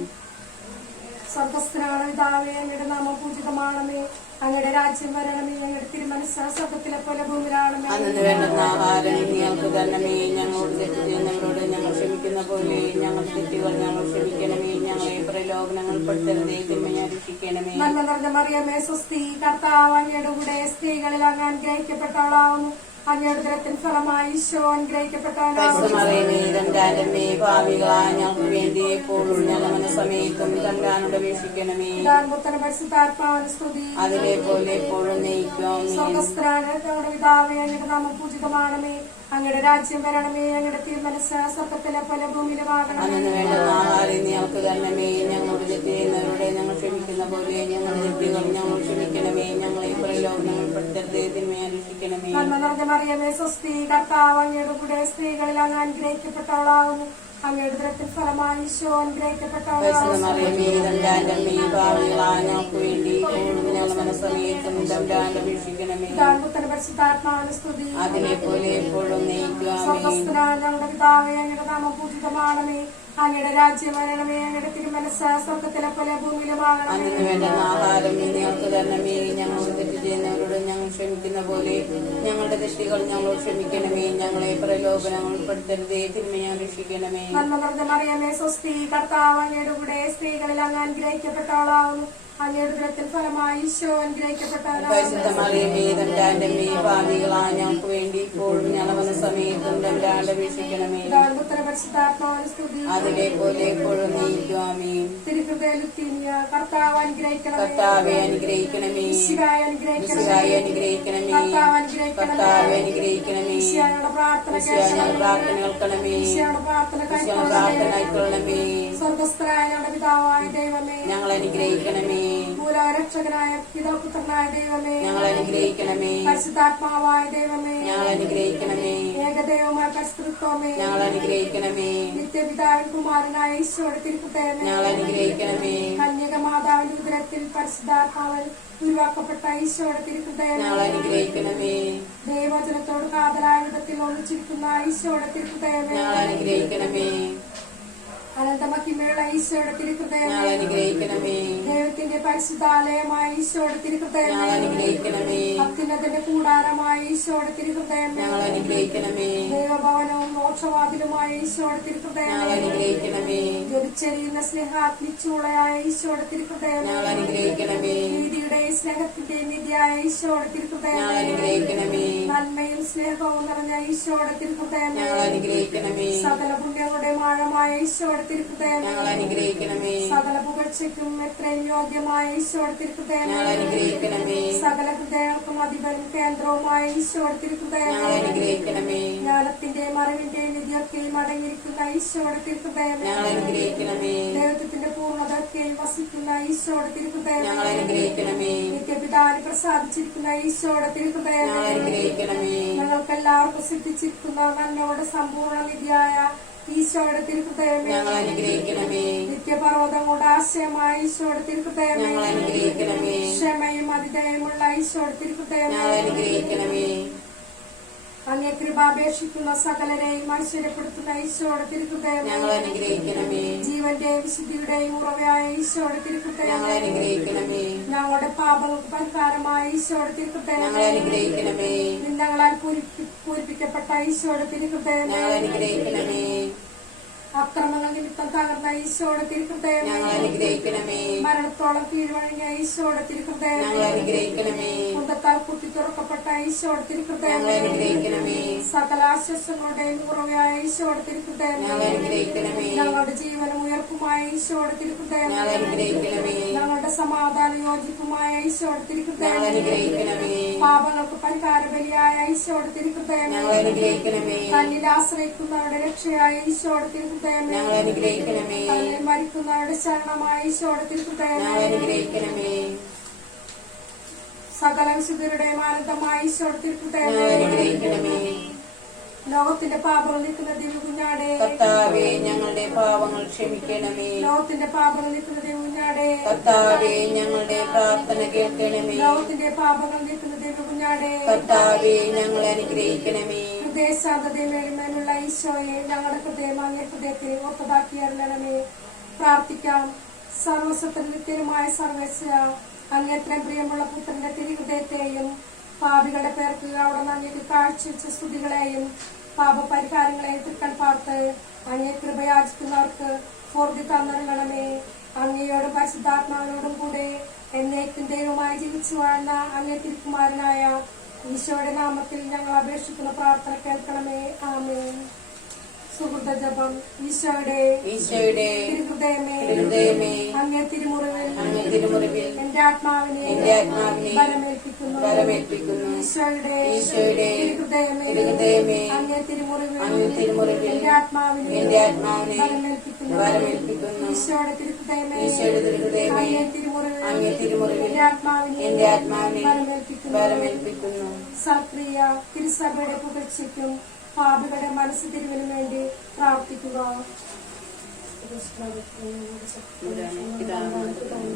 സ്വർഗസ്ഥനാണ് പിതാവേ, അങ്ങയുടെ നാമം പൂജിതമാണമേ. അങ്ങയുടെ രാജ്യം വരണമേ. അങ്ങയുടെ തിരുമനസ്സ് സ്വർഗത്തിലെ പോലെ ഭൂമിയിലാണമേ. അന്നു വേണ്ടുന്ന ആഹാരം ഞങ്ങൾക്ക് തരണമേ. ഞങ്ങളോട് തെറ്റ് ചെയ്യുന്നവരോട് ഞങ്ങൾ ക്ഷമിക്കുന്ന പോലെ ഞങ്ങളുടെ തെറ്റുകൾ ഞങ്ങൾ ക്ഷമിക്കണമേ. ഞങ്ങളെ പ്രലോഭനങ്ങൾ പെടുത്തരുതേ, തിന്മയെ രക്ഷിക്കണമേ. നന്മ നിറഞ്ഞ മറിയമേ, സ്വസ്തി. കർത്താവ് അങ്ങയുടെ കൂടെ സ്ത്രീകളിൽ അങ്ങ് അനുഗ്രഹിക്കപ്പെട്ടവളാവുന്നു. അങ്ങയുടെ ഉദരത്തിൻ ഫലമായി ഈശോ അനുഗ്രഹിക്കപ്പെട്ടവനാകുന്നു. ഭാവികളായ ഞങ്ങൾക്ക് വേണ്ടി എപ്പോഴും ഞങ്ങളുടെ സമയത്തും തങ്കാനോട് അപേക്ഷിക്കണമേ. പരിശുദ്ധാത്മാവിന് സ്തുതി. അതിലെ പോലെ എപ്പോഴും നയിക്കും. സ്വർഗസ്ഥനായ പിതാവേ, അങ്ങയുടെ നാമം പൂജിതമാണമേ. അങ്ങയുടെ രാജ്യം വരണമേ. അങ്ങയുടെ തിരുമനസ്സ് സ്വർഗത്തിലെ പോലെ ഭൂമിയിലുമാകണമേ. അന്നു വേണ്ടുന്ന ആഹാരം ഞങ്ങൾക്ക് തരണമേ. ഞങ്ങളോട് തെറ്റ് ചെയ്യുന്നവരോട് ഞങ്ങൾ ക്ഷമിക്കുന്ന പോലെ ഞങ്ങളുടെ തെറ്റുകൾ ഞങ്ങൾ ക്ഷമിക്കണമേ. ഞങ്ങളെ പ്രലോഭനങ്ങൾ പെടുത്തരുതേ, തിന്മയെ രക്ഷിക്കണമേ. നന്മ നിറഞ്ഞ മറിയമേ, സ്വസ്തി. കർത്താവ് അങ്ങയുടെ കൂടെ സ്ത്രീകളിൽ അങ്ങ് അനുഗ്രഹിക്കപ്പെട്ടവളാകുന്നു. അങ്ങയുടെ ഉദരത്തിൻ ഫലമായി ഈശോ അനുഗ്രഹിക്കപ്പെട്ടവളാകുന്നു. ഭാവികളായ ഞങ്ങൾക്ക് വേണ്ടി എപ്പോഴും ഞങ്ങളുടെ മനസ്സമയത്തും തമ്പുരാനോട് അപേക്ഷിക്കണമേ. പരിശുദ്ധാത്മാവിന് സ്തുതി. അതിലെ പോലെ എപ്പോഴും നയിക്കും. സ്വർഗസ്ഥനായ ഞങ്ങളുടെ പിതാവേ, അങ്ങയുടെ നാമം പൂജിതമാണമേ. അങ്ങയുടെ രാജ്യം വരണമേ. അങ്ങയുടെ തിരുമനസ്സ് സ്വർഗത്തിലെ പോലെ ഭൂമിയിലുമാകണമേ. അന്നു വേണ്ടുന്ന ആഹാരം ഞങ്ങൾക്ക് തരണമേ. ഞങ്ങളോട് തെറ്റ് ചെയ്യുന്നവരോട് ഞങ്ങൾ ക്ഷമിക്കുന്ന പോലെ ഞങ്ങളുടെ തെറ്റുകൾ ഞങ്ങളോട് ക്ഷമിക്കണമേ. ഞങ്ങളെ പ്രലോഭനങ്ങൾ ഉൾപ്പെടുത്തരുതേ, തിന്മയെ രക്ഷിക്കണമേ. നന്മ നിറഞ്ഞ മറിയമേ, സ്വസ്തി. കർത്താവ് അങ്ങയുടെ കൂടെ സ്ത്രീകളിൽ അങ്ങ് അനുഗ്രഹിക്കപ്പെട്ടവളാവുന്നു. അങ്ങയുടെ ഉദരത്തിൻ ഫലമായി ഈശോ അനുഗ്രഹിക്കപ്പെട്ടവനാകുന്നു. ഭാവികളായ ഞങ്ങൾക്ക് വേണ്ടി ഇപ്പോഴും ഞങ്ങളുടെ സമയത്തും തമ്പുരാനോട് അപേക്ഷിക്കണമേ. പരിശുദ്ധാത്മാവിന് സ്തുതി. അതിലെ പോലെ എപ്പോഴും നയിക്കും. ആമേൻ. തിരുഹൃദയലുത്തിനിയ കർത്താവ് അനുഗ്രഹിക്കണമേ. കർത്താവെ അനുഗ്രഹിക്കണമേ. ഈശോയെ അനുഗ്രഹിക്കണമേ. അനുഗ്രഹിക്കണമേ. കർത്താവ് കർത്താവെ അനുഗ്രഹിക്കണമേ. ഈശോയുടെ പ്രാർത്ഥന പ്രാർത്ഥന കേൾക്കണമേ. ഈശോയുടെ പ്രാർത്ഥന പ്രാർത്ഥനയ്ക്കൊള്ളണമേ. സ്വർഗസ്ഥനായ ഞങ്ങളുടെ പിതാവായ ദൈവമേ, ഞങ്ങൾ അനുഗ്രഹിക്കണമേ. മൂലരക്ഷകനായ പിതാപുത്രനായ ദൈവമേ, ഞങ്ങൾ അനുഗ്രഹിക്കണമേ. പരിശുദ്ധാത്മാവായ ദൈവമേ, ഞങ്ങൾ അനുഗ്രഹിക്കണമേ. ഏകദൈവമായ പരിശുദ്ധത്വമേ, ഞങ്ങൾ അനുഗ്രഹിക്കണമേ. നിത്യപിതാവിൻ കുമാരനായ ഈശോയുടെ തിരുക്കുത്തേമേ, ഞങ്ങൾ അനുഗ്രഹിക്കണമേ. കന്യക മാതാവിന്റെ ഉദരത്തിൽ പരിശുദ്ധാത്മാവിൽ ഉരുവാക്കപ്പെട്ട ഈശോയുടെ തിരുക്കുത്തേമേ, ഞങ്ങൾ അനുഗ്രഹിക്കണമേ. ദൈവജനത്തോട് കാതലായ വിധത്തിൽ ഒന്നിച്ചിരിക്കുന്ന ഈശോയുടെ തിരുക്കുത്തേമേ, ഞങ്ങൾ അനുഗ്രഹിക്കണമേ. അനന്തമഹിമയുള്ള ഈശോയുടെ തിരുഹൃദയമേ, ഞങ്ങൾ അനുഗ്രഹിക്കണമേ. ദൈവത്തിന്റെ പരിശുദ്ധാലയമായ ഈശോയുടെ തിരുഹൃദയമേ, ഞങ്ങൾ അനുഗ്രഹിക്കണമേ. അത്യുന്നതന്റെ കൂടാരമായ ഈശോയുടെ തിരുഹൃദയമേ, ഞങ്ങൾ അനുഗ്രഹിക്കണമേ. ദൈവഭവനവും മോക്ഷവാതിലുമായ ഈശോയുടെ ഞങ്ങൾ തിരുഹൃദയമേ, അനുഗ്രഹിക്കണമേ. ജ്വലിച്ചെരിയുന്ന സ്നേഹാഗ്നിച്ചൂളയായ ഈശോയുടെ തിരുഹൃദയമേ, ഞങ്ങൾ അനുഗ്രഹിക്കണമേ. നീതിയുടെയും സ്നേഹത്തിന്റെയും നിധിയായ ഈശോയുടെ ഞങ്ങൾ തിരുഹൃദയമേ, അനുഗ്രഹിക്കണമേ. നന്മയും സ്നേഹവും നിറഞ്ഞ ഈശോയുടെ തിരുഹൃദയമേ, ഞങ്ങൾ അനുഗ്രഹിക്കണമേ. സകല പുണ്യങ്ങളുടെയും ആഴമായ ഈശോയുടെ തിരുഹൃദയമേ, ഞങ്ങൾ അനുഗ്രഹിക്കണമേ. സകല പുകഴ്ചയ്ക്കും എത്രയും യോഗ്യമായ ഈശോയുടെ ഞങ്ങൾ തിരുഹൃദയമേ, അനുഗ്രഹിക്കണമേ. സകല ഹൃദയങ്ങൾക്കും അധിപനും കേന്ദ്രവുമായ ഈശോയുടെ ഞങ്ങൾ തിരുഹൃദയമേ, അനുഗ്രഹിക്കണമേ. ജ്ഞാനത്തിന്റെയും അറിവിന്റെയും നിധിയൊക്കെയും അടങ്ങിയിരിക്കുന്ന ഈശോയുടെ തിരുഹൃദയമേ, ഞങ്ങൾ അനുഗ്രഹിക്കണമേ. ദൈവത്തിന്റെ പൂർണ്ണതയൊക്കെയും വസിക്കുന്ന ഈശോയുടെ തിരുഹൃദയമേ, ഞങ്ങൾ അനുഗ്രഹിക്കണമേ. നിത്യപിതാവിന് പ്രസാദിച്ചിരിക്കുന്ന ഈശോയുടെ ഞങ്ങൾ തിരുഹൃദയമേ, അനുഗ്രഹിക്കണമേ. ഞങ്ങൾക്കെല്ലാവർക്കും സിദ്ധിച്ചിരിക്കുന്ന നന്മയുടെ സമ്പൂർണ്ണ നിധിയായ ഈശോയുടെ തിരുഹൃദയമേ, ഞങ്ങൾ അനുഗ്രഹിക്കണമേ. നിത്യപർവ്വതങ്ങളുടെ ആശയമായ ഈശോയുടെ തിരുഹൃദയമേ, ഞങ്ങൾ അനുഗ്രഹിക്കണമേ. ക്ഷമയും അതിദയമുള്ള ഈശോയുടെ ഞങ്ങൾ തിരുഹൃദയമേ, അനുഗ്രഹിക്കണമേ. അങ്ങേ കൃപാപേക്ഷിക്കുന്ന സകലരെയും ഐശ്വര്യപ്പെടുത്തുന്ന ഈശോയുടെ തിരുഹൃദയമേ, ഞങ്ങൾ അനുഗ്രഹിക്കണമേ. ജീവന്റെയും വിശുദ്ധിയുടെയും ഉറവയായ ഈശോയുടെ ഞങ്ങൾ തിരുഹൃദയമേ, അനുഗ്രഹിക്കണമേ. ഞങ്ങളുടെ പാപങ്ങൾക്ക് പരിഹാരമായ ഈശോയുടെ ഞങ്ങൾ തിരുഹൃദയമേ, അനുഗ്രഹിക്കണമേ. നിന്ദകളാൽ പൂരിപ്പിക്കപ്പെട്ട ഈശോയുടെ തിരുഹൃദയമേ, ഞങ്ങൾ അനുഗ്രഹിക്കണമേ. അക്രമങ്ങൾ നിമിത്തം തകർന്ന ഈശോയുടെ തിരുഹൃദയമേ, ഞങ്ങൾ അനുഗ്രഹിക്കണമേ. മരണത്തോളം കീഴ്വഴങ്ങിയ ഈശോയുടെ തിരുഹൃദയമേ ഞങ്ങളെ അനുഗ്രഹിക്കണമേ. കുന്തത്താൽ കുത്തി തുറക്കപ്പെട്ട ഈശോയുടെ തിരുഹൃദയമേ ഞങ്ങളെ അനുഗ്രഹിക്കണമേ. സകല ആശ്വാസങ്ങളുടെയും ഉറവയായ ഈശോയുടെ തിരുഹൃദയമേ ഞങ്ങളെ അനുഗ്രഹിക്കണമേ. ഞങ്ങളുടെ ജീവനും ഉയർപ്പുമായ ഈശോയുടെ തിരുഹൃദയമേ ഞങ്ങളെ അനുഗ്രഹിക്കണമേ. ഞങ്ങളുടെ സമാധാന യോജിപ്പുമായ ഈശോയുടെ ഞങ്ങളെ തിരുഹൃദയമേ അനുഗ്രഹിക്കണമേ. പാപങ്ങൾക്ക് പരിഹാര ബലിയായ ഈശോയുടെ തിരുഹൃദയമേ ഞങ്ങളെ അനുഗ്രഹിക്കണമേ. തന്നിൽ ആശ്രയിക്കുന്നവരുടെ രക്ഷയായ ഈശോയുടെ തിരുഹൃദയമേ ഞങ്ങളെ അനുഗ്രഹിക്കണമേ. തന്നിൽ മരിക്കുന്നവരുടെ ശരണമായ ഈശോയുടെ തിരുഹൃദയമേ ഞങ്ങളെ അനുഗ്രഹിക്കണമേ. സകല വിശുദ്ധരുടെയും ആനന്ദമായ ഈശോയുടെ ഞങ്ങളെ തിരുഹൃദയമേ അനുഗ്രഹിക്കണമേ. ലോകത്തിന്റെ പാപങ്ങൾ നീക്കുന്ന ദിവകുഞ്ഞാടെ കർത്താവേ, ഞങ്ങളുടെ പാവങ്ങൾ ക്ഷമിക്കണമേ. ലോകത്തിന്റെ പാപങ്ങൾ നീക്കുന്ന ദിവകുഞ്ഞാടെ കർത്താവേ, ഞങ്ങളുടെ പ്രാർത്ഥന കേൾക്കണമേ. ലോകത്തിന്റെ പാപങ്ങൾ നീക്കുന്ന ദിവകുഞ്ഞാടെ കർത്താവേ, ഞങ്ങളെ അനുഗ്രഹിക്കണമേ. ഹൃദയശാന്തതയും എളിമേലുള്ള ഈശോയെ ഞങ്ങളുടെ ഹൃദയം അങ്ങേ ഹൃദയത്തെ ഒത്തതാക്കി അരുളണമേ. പ്രാർത്ഥിക്കാം. സർവസ്വത്തിന് നിത്യനുമായ സർവേശ്വര, അങ്ങേത്രയും പ്രിയമുള്ള പുത്രന്റെ തിരുഹൃദയത്തെയും പാപികളുടെ പേർക്ക് അവിടെ അങ്ങേക്ക് കാഴ്ചവെച്ച സ്തുതികളെയും പാപപരിഹാരങ്ങളെയും തൃക്കൺ പാർത്ത് അങ്ങേ കൃപയാചിക്കുന്നവർക്ക് പൂർത്തി തന്നറിയണമേ. അങ്ങയോടും പരിശുദ്ധാത്മാവിനോടും കൂടെ എന്നേക്കും ദൈവമായി ജീവിച്ചു വാഴുന്ന അങ്ങേ തിരുക്കുമാരനായ ഈശോയുടെ നാമത്തിൽ ഞങ്ങൾ അപേക്ഷിക്കുന്ന പ്രാർത്ഥന കേൾക്കണമേ. ആമേൻ. സുഹൃത ജപം. ഈശോയുടെ തിരുഹൃദയമേ അങ്ങേ തിരുമുറിവിൽ എന്റെ ആത്മാവിനെ ബലമേൽപ്പിക്കുന്നു. ഈശോയുടെ തിരുഹൃദയമേ അങ്ങേ തിരുമുറിവിൽ എന്റെ ആത്മാവിനെ ബലമേൽപ്പിക്കുന്നു. ഈശോയുടെ തിരുഹൃദയമേ അങ്ങേ തിരുമുറിവിൽ എന്റെ ആത്മാവിനെ ബലമേൽപ്പിക്കുന്നു. സക്രിയ തിരുസഭയുടെ പുകഴ്ചയ്ക്കും പാപികളുടെ മനസ്സ് തിരിവിനും വേണ്ടി പ്രാർത്ഥിക്കുക. പിതാവിനും പുത്രനും